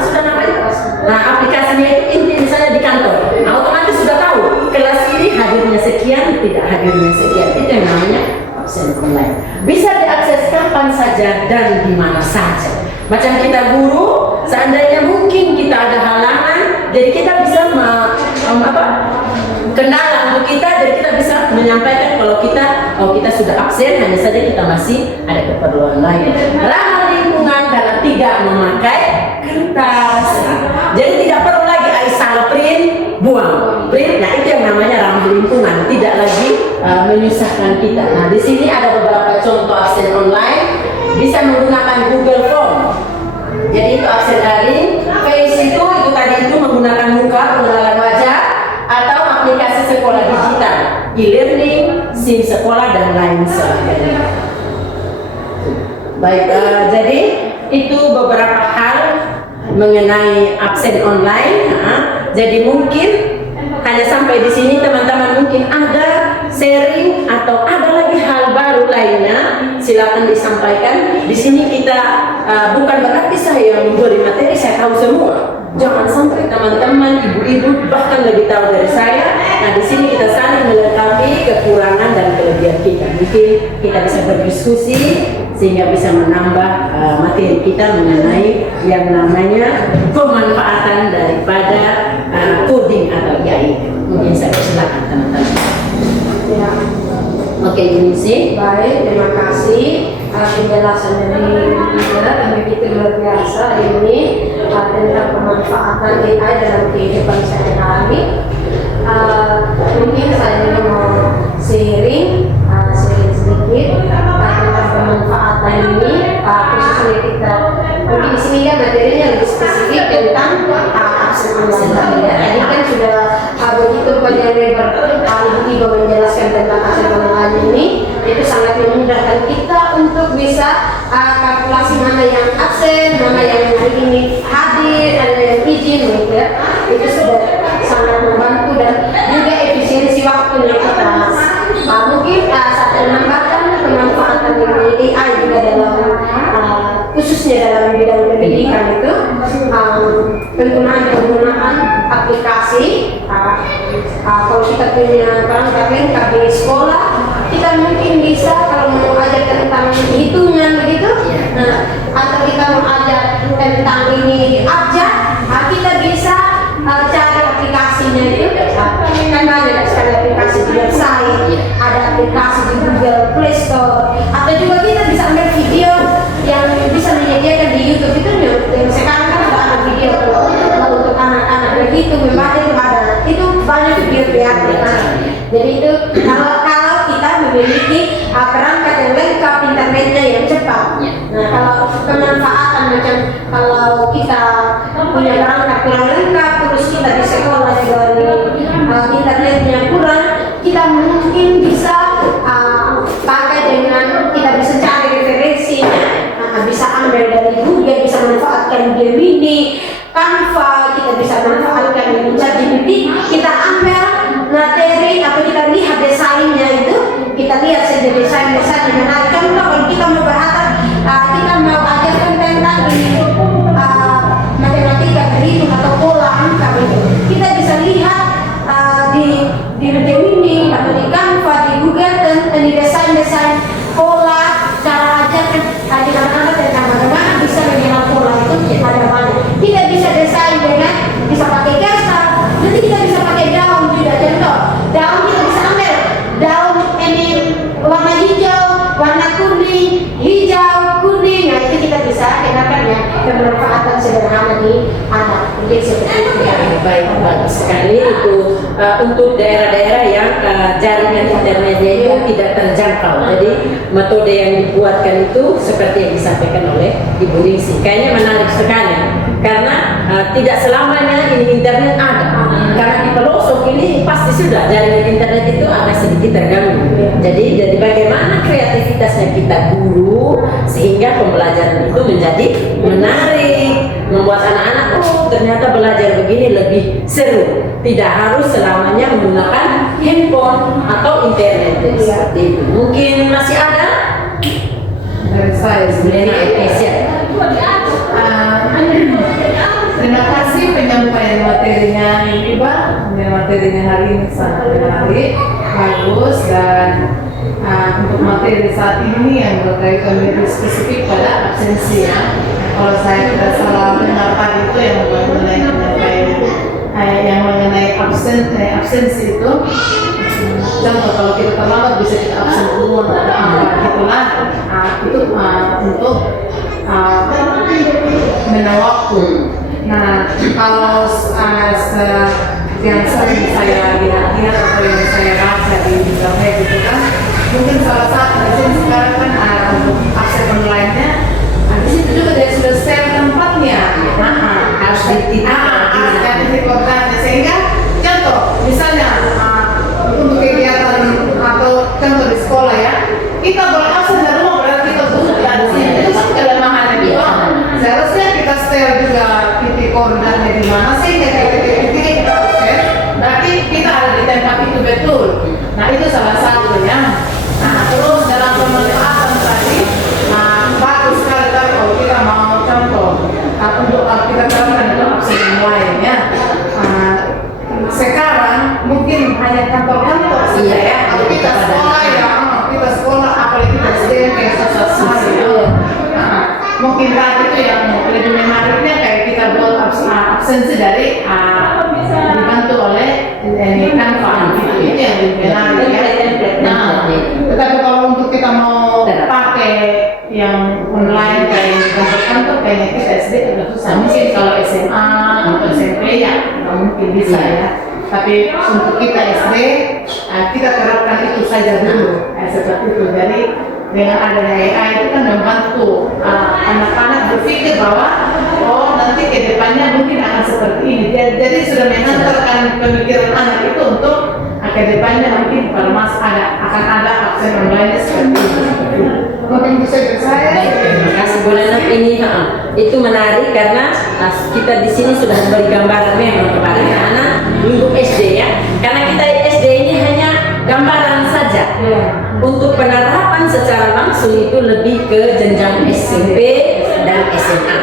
sudah namanya aplikasinya itu inti misalnya di kantor. Nah, otomatis sudah tahu kelas ini hadirnya sekian, tidak hadirnya sekian, itu yang namanya absen online. Bisa diakses kapan saja dan di mana saja. Macam kita guru, seandainya mungkin kita ada halangan, jadi kita bisa kendala untuk kita, jadi kita bisa menyampaikan kalau kita sudah absen, hanya saja kita masih ada keperluan lain. Ramah lingkungan karena tidak memakai kertas. Jadi tidak perlu lagi salah print, buang print. Nah itu yang namanya ramah lingkungan, tidak lagi menyusahkan kita. Nah di sini ada beberapa contoh absen online, bisa menggunakan Google Form. Jadi itu absen daring, Face itu tadi itu menggunakan muka, pengenalan wajah, atau aplikasi sekolah digital, e-learning, SIM sekolah dan lain sebagainya. Baik, jadi itu beberapa hal mengenai absen online. Jadi mungkin hanya sampai di sini teman-teman, mungkin ada sharing atau ada lagi hal baru lainnya, silakan disampaikan. Di sini kita bukan berarti saya memberi materi saya tahu semua. Jangan sampai teman-teman, ibu-ibu bahkan lebih tahu dari saya. Nah di sini kita saling melengkapi kekurangan dan kelebihan kita. Mungkin kita bisa berdiskusi sehingga bisa menambah materi kita mengenai yang namanya pemanfaatan daripada coding atau AI. Mungkin saya silakan teman-teman. Ya. Oke, ini sih. Baik, terima kasih penjelasan dari kita yang begitu luar biasa ini tentang pemanfaatan AI dalam kehidupan sehari-hari. Mungkin saya mau sharing sedikit tentang pemanfaatan ini, khususnya kita mungkin di sini kan materinya lebih spesifik tentang absen online. Tadi kan sudah begitu banyak lebar Ibu menjelaskan tentang absen online ini, itu sangat memudahkan kita untuk bisa kalkulasi mana yang absen, mana yang hari ini hadir, ada yang izin, gitu ya. Itu sudah sangat membantu dan juga efisiensi waktunya kita. Mungkin saya menambahkan pemanfaatan dari AI juga dalam khususnya dalam bidang pendidikan itu penggunaan aplikasi. Kalau kita punya perangkat lengkap di sekolah, kita mungkin bisa kalau mau ajar tentang hitungan begitu, atau kita mau ajar tentang ini aja, kita bisa cari aplikasinya itu. Kan banyak sekali aplikasi di website, ada aplikasi di Google Play Store, atau juga kita bisa ambil video yang bisa menyediakan di YouTube itu. Yang sekarang kan ada video untuk anak-anak begitu, membaca itu banyak video kreatif. Jadi itu kalau kita memiliki perangkat yang lengkap, internetnya yang cepat. Nah kalau pemanfaatan macam kalau kita punya perangkat kurang lengkap, terus kita di sekolah juga internetnya kurang, kita mungkin bisa pakai dengan kita bisa cari referensinya, bisa ambil dari Google, bisa manfaatkan Gemini, Canva, kita bisa manfaatkan ChatGPT, kita ambil materi atau kita lihat desainnya itu, kita lihat saja desain-desain yang menarik. Contoh kalau kita mau berharap kita mau ajarkan tentang matematika berhitung atau pola angka itu, kita bisa lihat di Gemini atau di Canva, di Google, dan di desain-desain pola cara ajarkan anak-anak tentang bagaimana bisa mengenal pola itu ada banyak. Kita bisa desain dengan bisa pakai kertas, nanti kita bisa pakai daun juga. Contoh daun kita bisa ambil daun ini warna hijau, warna kuning, hijau, kuning. Nah itu kita bisa kenakan ya pemanfaatan sederhana di anak. Mungkin seperti itu. Baik sekali itu untuk daerah-daerah yang jaringan internetnya itu tidak terjangkau. Jadi metode yang dibuatkan itu seperti yang disampaikan oleh Ibu Ningsih. Kayaknya menarik sekali karena tidak selamanya ini internet ada. Karena di pelosok ini pasti sudah jaringan internet itu agak sedikit terganggu. Jadi bagaimana kreativitasnya kita guru sehingga pembelajaran itu menjadi menarik, membuat anak-anak ternyata belajar begini lebih seru. Tidak harus selamanya menggunakan handphone atau internet. Seperti itu. Mungkin masih ada Dari saya sebenarnya terima kasih penyampaian materinya Ibu. Materinya hari ini sangat menarik. bagus dan untuk materi saat ini yang berkaitan lebih spesifik pada absensi ya. Kalau saya tidak salah dengar tadi itu yang mengenai absensi itu, contoh kalau kita terlambat bisa kita absen duluan atau apa gitulah, itu untuk mengenai waktu. Nah, kalau yang sering saya lihat atau yang saya baca di internet gitu kan, mungkin salah satu di sini sekarang kan untuk absen online-nya, di situ juga dia sudah share tempatnya, harus titik koordinatnya, sehingga contoh misalnya untuk kegiatan atau contoh di sekolah ya, kita boleh absen dari rumah berarti kita duduk di sini, itu kan kelemahannya juga. Seharusnya kita share juga titik koordinatnya di mana sehingga titik kita absen, berarti kita ada di tempat itu betul. Nah itu salah satunya. Nah terus dalam pemanfaatan tadi, bagus sekali tadi kalau kita mau contoh untuk kita terapkan itu absen online ya. Sekarang mungkin hanya kantor-kantor saja ya. Kalau kita sekolah ya, kita sekolah apalagi kita SD kayak sosial itu. Mungkin tadi itu yang lebih menariknya kayak kita buat absensi dari dibantu oleh Canva itu yang lebih menarik ya. Nah, tetapi kalau untuk kita mau pakai yang online kayak di kantor-kantor kayaknya kita SD agak susah. Mungkin kalau SMA atau SMP ya nggak mungkin bisa ya. Tapi untuk kita SD kita terapkan itu saja dulu seperti itu. Jadi dengan adanya AI itu kan membantu anak-anak berpikir bahwa oh nanti ke depannya mungkin akan seperti ini. Jadi sudah mengantarkan pemikiran anak itu untuk ke depannya mungkin pada masa akan ada absen online seperti itu. Mungkin bisa saya. Terima kasih Bu Nana, ini itu menarik karena kita di sini sudah memberi gambaran memang kepada anak untuk SD ya. Karena kita SD ini hanya gambaran saja. Untuk penerapan secara langsung itu lebih ke jenjang SMP dan SMA.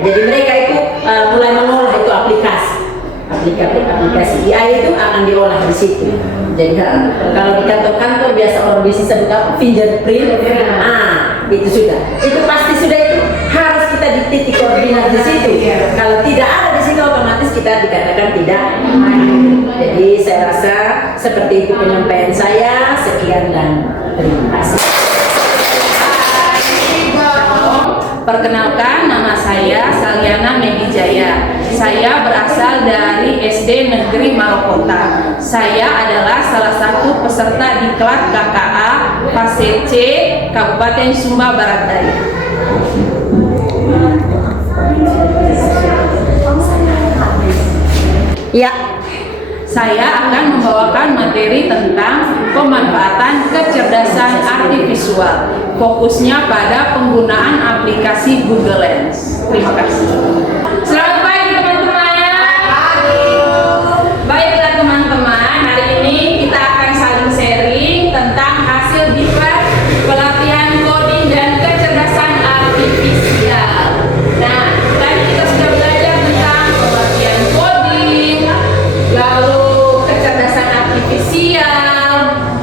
Jadi mereka itu mulai mengolah itu aplikasi AI itu akan diolah di situ. Jadi kalau di kantor-kantor biasa orang bisa sebut apa fingerprint, itu sudah. Itu pasti sudah itu harus kita di titik koordinat di situ. Kalau tidak ada di situ otomatis kita dikatakan tidak. Jadi saya rasa seperti itu penyampaian saya. Sekian dan terima kasih. Perkenalkan, nama saya Saliana Megijaya. Saya berasal dari SD Negeri Malokota. Saya adalah salah satu peserta diklat KKA Fase C Kabupaten Sumba Barat Daya. Ya, saya akan membawakan materi tentang pemanfaatan kecerdasan artifisial. Fokusnya pada penggunaan aplikasi Google Lens. Terima kasih. Selamat pagi teman-teman. Baiklah teman-teman, hari ini kita akan saling sharing tentang hasil diklat pelatihan coding dan kecerdasan artifisial. Nah, tadi kita sudah belajar tentang pelatihan coding, lalu kecerdasan artifisial,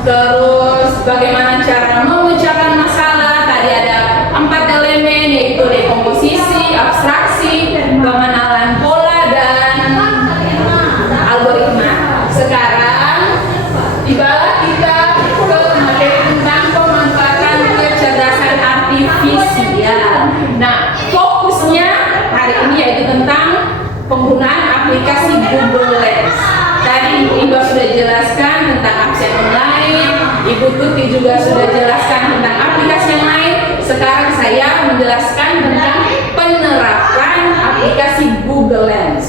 terus bagaimana cara memecahkan masalah. Tadi ada 4 elemen, yaitu dekomposisi, abstraksi, pengenalan pola, dan algoritma. Sekarang tibalah kita ke materi tentang pemanfaatan kecerdasan artifisial. Nah, fokusnya hari ini yaitu tentang penggunaan aplikasi Google Lens. Tadi Ibu sudah jelaskan tentang absen online, Ibu Tuti juga sudah jelaskan tentang aplikasi yang lain. Sekarang saya menjelaskan tentang penerapan aplikasi Google Lens.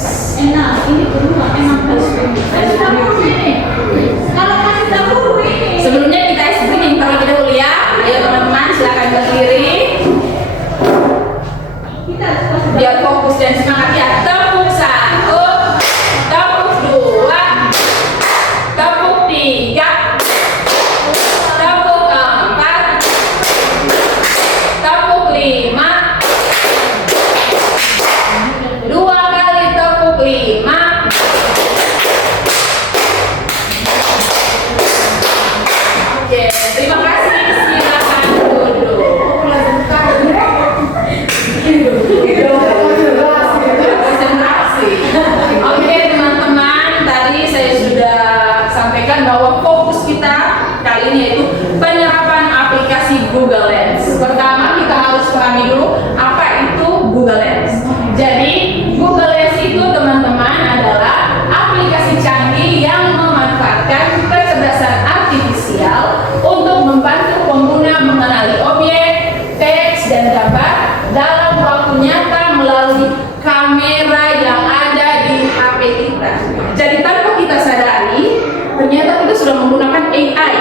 Sebelumnya kita explaining terlebih dahulu ya. Ayo teman-teman silakan berdiri. Biar fokus dan semangat ya. Tepuk 1, tepuk 2, tepuk 3, tepuk 4, tepuk 5, 2 kali tepuk 5, bahwa fokus kita kali ini yaitu penyerapan aplikasi Google Lens. Pertama kita harus pahami dulu apa itu Google Lens. Jadi Google Lens itu teman-teman adalah aplikasi canggih yang memanfaatkan kecerdasan artifisial untuk membantu pengguna mengenali objek, teks, dan gambar dalam waktu nyata melalui kamera yang ada di HP kita. Jadi tanpa kita sadari, ternyata kita sudah menggunakan AI.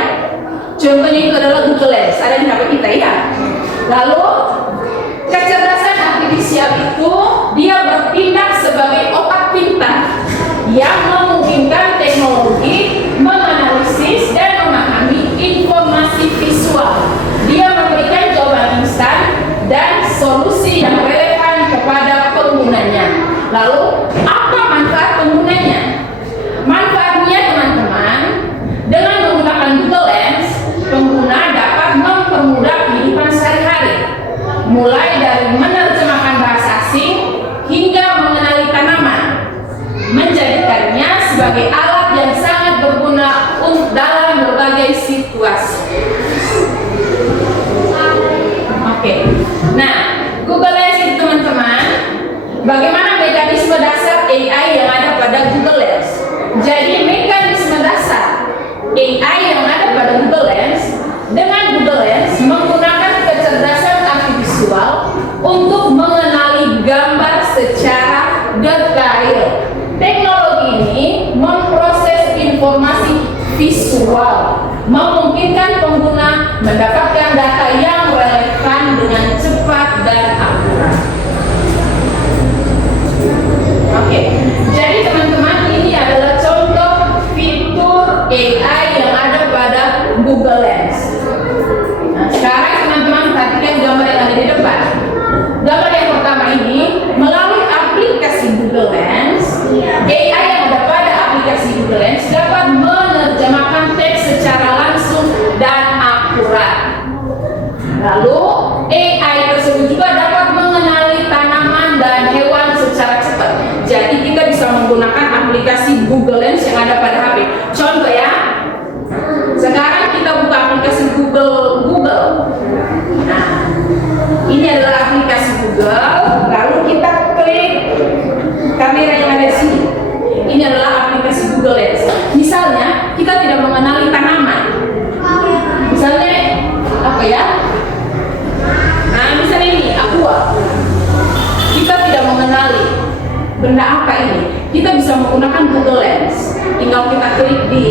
Contohnya itu adalah Google Lens, ada di HP kita ya. Lalu kecerdasan artifisial itu dia bertindak sebagai otak pintar yang memungkinkan teknologi menganalisis dan memahami informasi visual. Dia memberikan jawaban instan dan solusi yang relevan kepada penggunanya. Lalu apa manfaat penggunanya? Manfaatnya teman-teman, dengan menggunakan Google Lens, pengguna dapat mempermudah kehidupan sehari-hari, mulai dari menerjemahkan bahasa asing hingga mengenali tanaman, menjadikannya sebagai alat yang sangat berguna dalam berbagai situasi. Oke, nah Google Lens itu teman-teman, bagaimana mekanisme dasar AI yang ada pada Google Lens? Jadi mekanisme dasar AI yang ada pada Google Lens, dengan Google Lens menggunakan kecerdasan artifisial untuk mengenali gambar secara detail. Teknologi ini memproses informasi visual, memungkinkan pengguna mendapatkan data yang relevan dengan cepat dan akurat. Oke, jadi teman-teman, ini adalah contoh fitur AI yang ada pada Google Lens. Nah, sekarang teman-teman perhatikan gambar yang ada di depan. Gambar yang pertama ini, melalui aplikasi Google Lens, AI yang ada pada aplikasi Google Lens dapat menerjemahkan teks secara langsung dan akurat. Lalu AI tersebut juga dapat mengenali tanaman dan hewan secara cepat. Jadi kita bisa menggunakan aplikasi Google Lens yang ada pada HP. Contoh ya, sekarang kita buka aplikasi Google. Nah, ini adalah aplikasi Google. Lalu kita klik kamera yang ada di sini. Ini adalah aplikasi Google Lens. Misalnya kita tidak mengenali tanaman. Misalnya apa ya? Nah, misalnya ini aqua. Kita tidak mengenali benda apa ini. Kita bisa menggunakan Google Lens. Tinggal kita klik di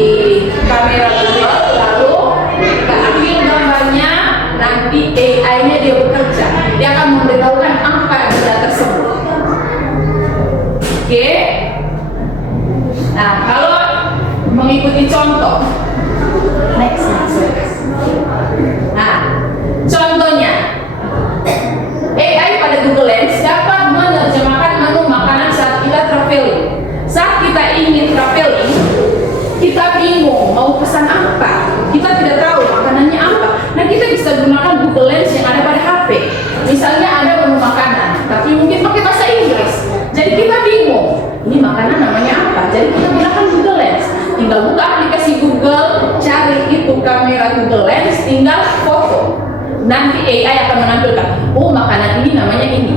kamera Google, lalu kita ambil gambarnya. Nanti AI-nya dia bekerja. Dia akan memberitahukan apa benda tersebut. Oke. Nah, kalau mengikuti contoh, next. Nah, contohnya AI pada Google Lens dapat menerjemahkan menu makanan saat kita traveling. Saat kita ingin traveling, kita bingung mau pesan apa, kita tidak tahu makanannya apa. Nah, kita bisa gunakan Google Lens yang ada pada HP. Misalnya ada menu makanan, tapi mungkin pakai bahasa Inggris. Jadi kita bingung, ini makanan namanya apa? Jadi kita gunakan Google Lens. Tinggal buka aplikasi Google, cari itu kamera Google Lens, tinggal foto. Nanti AI akan menampilkan, oh makanan ini namanya ini.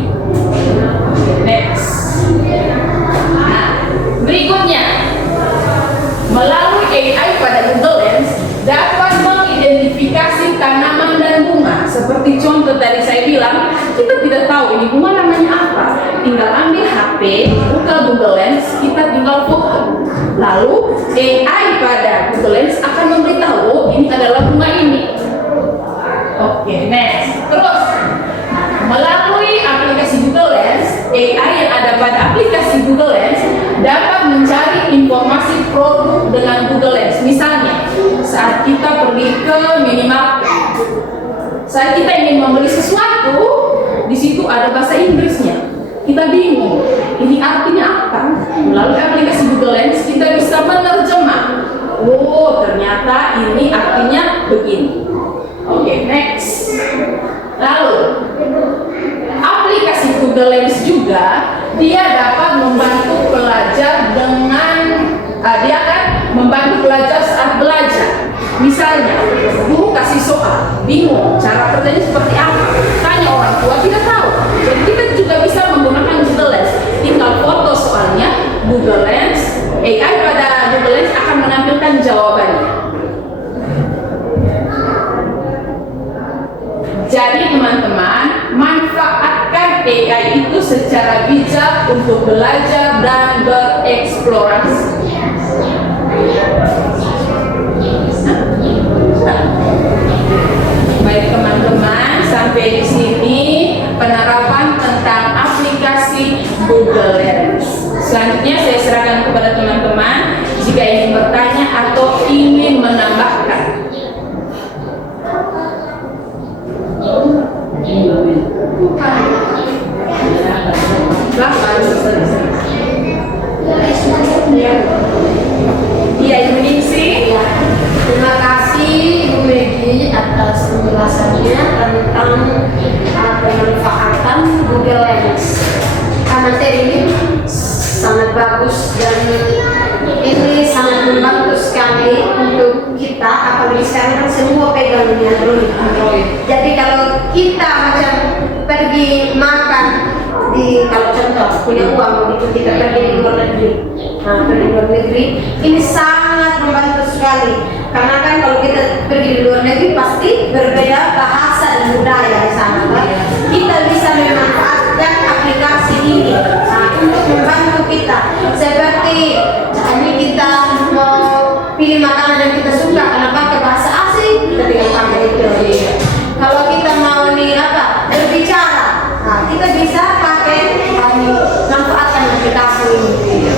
Next. Nah, berikutnya, melalui AI pada Google Lens dapat mengidentifikasi tanaman dan bunga. Seperti contoh tadi saya bilang, kita tidak tahu ini bunga namanya apa. Tinggal ambil HP, buka Google Lens, kita tinggal foto. Lalu AI pada Google Lens akan memberitahu, oh ini adalah bunga ini. Oke, next. Terus, melalui aplikasi Google Lens, AI yang ada pada aplikasi Google Lens dapat mencari informasi produk dengan Google Lens. Misalnya, saat kita pergi ke minimarket, saat kita ingin membeli sesuatu, di situ ada bahasa Inggrisnya. Kita bingung, ini artinya apa? Melalui aplikasi Google Lens, kita bisa menerjemah. Oh, ternyata ini artinya begini. Oke, next. Lalu, aplikasi Google Lens juga dia dapat membantu pelajar dengan dia akan membantu pelajar saat belajar. bingung cara kerjanya seperti apa, tanya orang tua tidak tahu. Jadi kita juga bisa menggunakan Google Lens. Tinggal foto soalnya Google Lens, AI pada Google Lens akan menampilkan jawabannya. Jadi teman-teman, manfaatkan AI itu secara bijak untuk belajar dan bereksplorasi. Baik teman-teman, sampai di sini penerapan tentang aplikasi Google Lens. Selanjutnya saya serahkan kepada teman-teman jika ingin bertanya atau ingin menambahkan. Iya, Ibu Ningsi. Terima kasih Ibu Megi atas penjelasannya tentang pemanfaatan Google Lens. Materi ini sangat bagus dan ini sangat membantu sekali untuk kita, apalagi sekarang kan semua pegang di Android. Jadi kalau kita macam pergi makan kalau contoh punya uang begitu kita pergi di luar negeri, ini sangat membantu sekali. Karena kan kalau kita pergi di luar negeri pasti berbeda bahasa dan budaya di sana. Kita bisa memanfaatkan aplikasi ini untuk membantu kita. Seperti ini kita mau pilih makanan yang kita suka, karena pakai bahasa asing kita tinggal pakai itu. Kalau kita mau berbicara, kita bisa pakai manfaatkan aplikasi ini.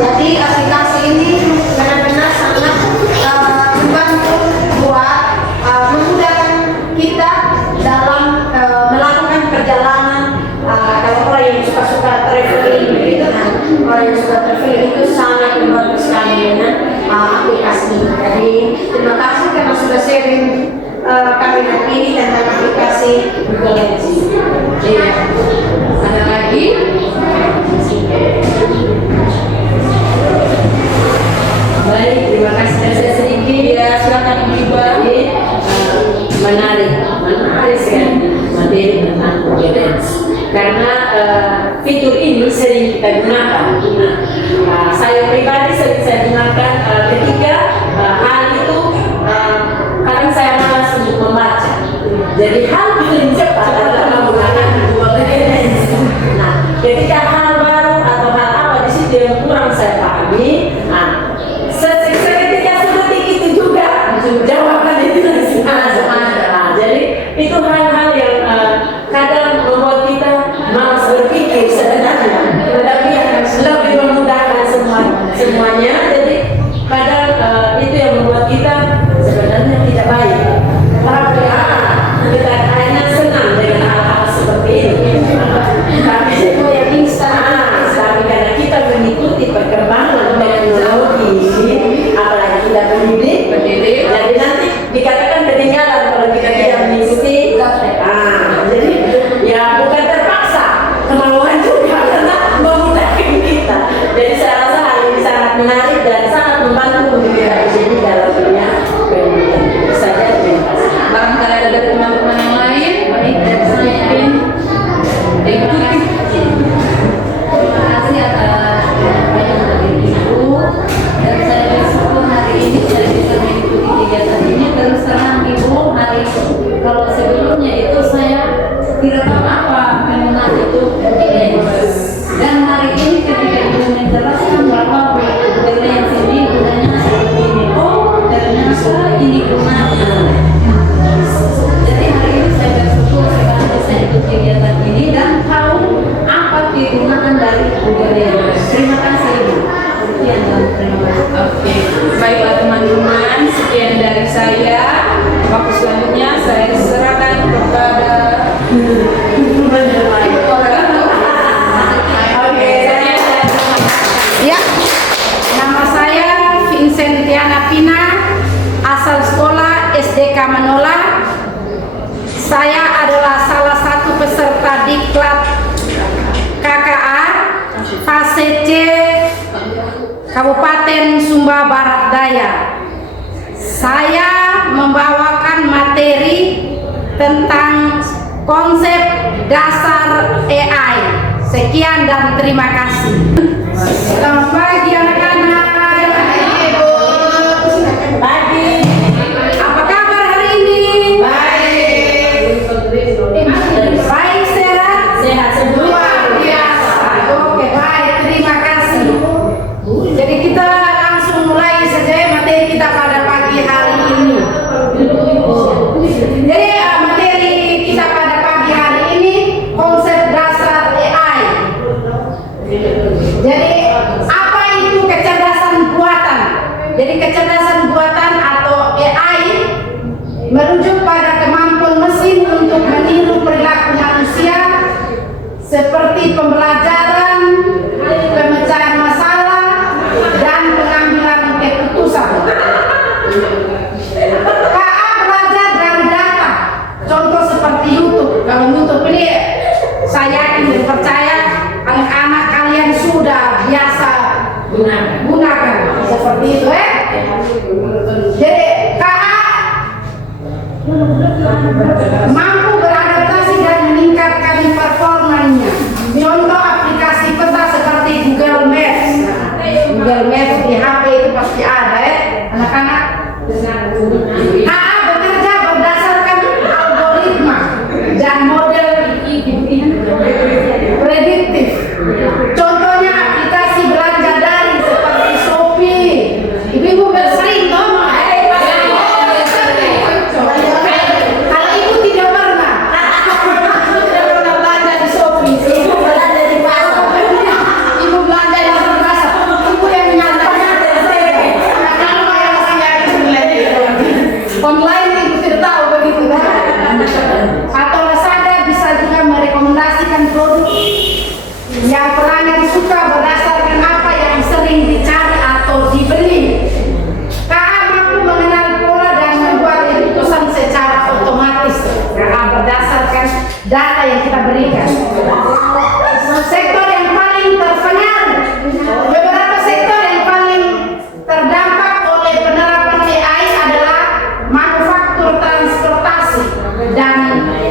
Jadi aplikasi ini benar-benar sangat membantu buat memudahkan kita dalam melakukan perjalanan. Kalau orang yang suka traveling gitu kan, orang yang suka traveling itu sangat membantu sekali dengan aplikasi ini. Jadi terima kasih karena sudah sharing kami hari ini tentang aplikasi Google Lens. Iya. Ada lagi? Baik, terima kasih. Saya sedikit. Ya, silakan Ibu. Menarik sekali materi tentang Google Lens. Karena fitur ini sering kita gunakan. Saya pribadi sering saya gunakan ketika hal itu kadang saya malas untuk membaca. Jadi hal paling cepat adalah menggunakan Google Lens. Nah, ketika hal baru atau hal apa di situ yang kurang saya pahami, seketika sedetik itu juga jawaban itu ada. Jadi itu hal-hal yang kadang membuat kita malas berpikir sebenarnya, tapi lebih memudahkan semuanya. Jadi kadang itu yang membuat kita sebenarnya tidak baik. Tapi kita hanya senang dengan hal-hal seperti ini. Tapi semua yang instan. Tapi karena kita mengikuti perkembangan teknologi, apalagi kita pendidik, jadi nanti dikatakan ketinggalan kalau kita tidak mengikuti. Jadi ya bukan terpaksa, kemauan juga karena memudahkan kita. Jadi saya rasa hal ini sangat menarik dan sangat membantu untuk kita di dalam dunia pendidikan. Itu saja, terima kasih. Barangkali ada dari teman-teman yang lain. Baik, dan saya ingin ikuti. Terima kasih atas penyampaian dari Ibu, dan saya bersyukur hari ini saya bisa mengikuti kegiatan ini. Terus terang Ibu, kalau sebelumnya itu saya tidak tahu apa penggunaan itu Google Lens. Dan hari ini ketika Ibu menjelaskan bahwa Google Lens ini gunanya seperti ini, ternyata ini gunanya. Jadi hari ini saya bersyukur sekali bisa ikut kegiatan ini dan tahu apa kegunaan dari Google Lens. Terima kasih Ibu. Sekian dan terima kasih. Oke, baiklah teman-teman, sekian dari saya. Waktu selanjutnya saya serahkan kepada Ya, nama saya Vincentiana Pina, asal sekolah SDK Manola. Saya adalah salah satu peserta diklat KKA fase C Kabupaten Sumba Barat Daya. Saya membawakan materi tentang konsep dasar AI. Sekian dan terima kasih. Selamat pagi anak-anak. Pagi. Apa kabar hari ini? Baik, sehat? Sehat semua. Luar biasa. Oke, baik, terima kasih. Jadi kita langsung mulai saja materi kita pada pagi hari ini. Jadi materi kita pada pagi hari ini konsep dasar AI. Jadi apa itu kecerdasan buatan? Jadi kecerdasan buatan atau AI merujuk pada kemampuan mesin untuk meniru perilaku manusia seperti pembelajaran, pemecahan masalah, dan pengambilan keputusan. KA belajar dari data, contoh seperti YouTube. Kalau YouTube ini saya ingin percaya anak-anak kalian sudah biasa gunakan seperti itu Jadi KA mampu beradaptasi dan meningkatkan performanya. Contoh aplikasi peta seperti Google Maps. Google Maps di HP itu pasti ada anak-anak. KA bekerja berdasarkan algoritma dan model prediktif. Contohnya aplikasi belanja daring seperti Shopee. Ibu-ibu bersering toh? Kalau ibu tidak pernah, belanja di Shopee. Ibu belanja di pasar. Ibu belanja di pasar. Ibu yang menyatakan kalau yang saya online ibu tidak tahu begitu kan? Atau Lazada bisa juga merekomendasikan produk yang pelanggan suka berdasarkan apa yang sering dicari atau dibeli. KA mampu mengenal pola dan membuat keputusan secara otomatis berdasarkan data yang kita berikan. Sektor yang paling terpengaruh, beberapa sektor yang paling terdampak oleh penerapan AI adalah manufaktur, transportasi, dan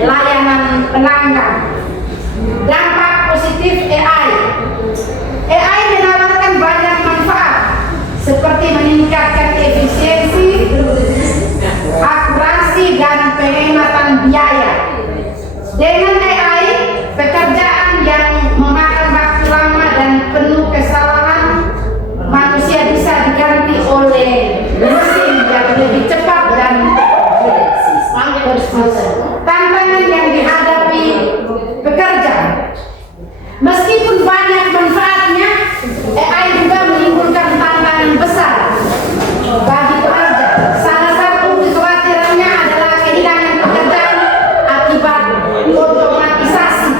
layanan pelanggan. Dampak positif AI. AI menawarkan banyak manfaat seperti meningkatkan efisiensi, akurasi, dan penghematan biaya. Dengan AI, pekerjaan yang memakan waktu lama dan penuh kesalahan manusia bisa diganti oleh mesin yang lebih cepat dan presis. Tantangan yang dihadapi pekerja. Meskipun banyak manfaatnya, AI juga menimbulkan tantangan besar bagi pekerja. Salah satu kekhawatirannya adalah kehilangan pekerjaan akibat otomatisasi.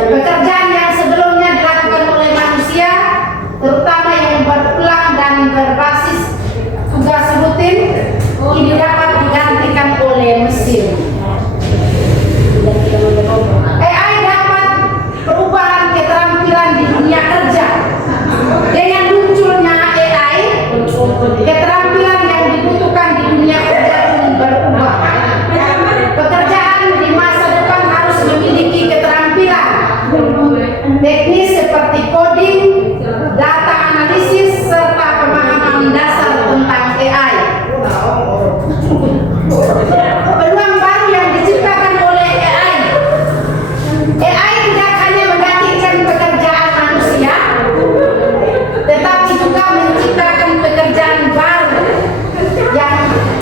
Pekerjaan yang sebelumnya dilakukan oleh manusia, terutama yang berulang dan berbasis tugas rutin, kini dapat digantikan oleh mesin. AI dapat perubahan keterampilan di dunia kerja. Dengan munculnya AI, keterampilan yang dibutuhkan di dunia kerja pun berubah. Pekerjaan di masa depan harus memiliki keterampilan teknis seperti coding, data analisis, serta pemahaman dasar tentang AI. Peluang baru yang diciptakan oleh AI. AI tidak hanya menggantikan pekerjaan manusia, tetapi juga menciptakan pekerjaan baru yang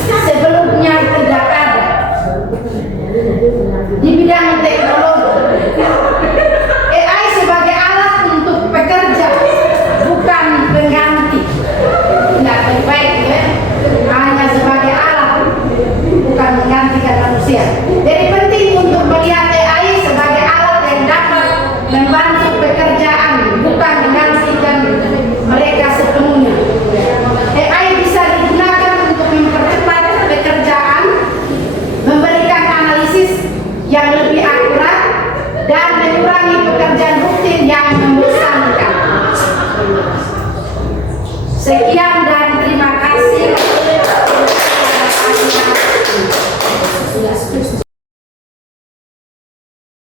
sebelumnya tidak ada. Di bidang teknologi, AI sebagai alat untuk pekerja, bukan pengganti. Tidak baik hanya sebagai alat, bukan menggantikan manusia. Jadi penting untuk melihat AI sebagai alat yang dapat membantu pekerjaan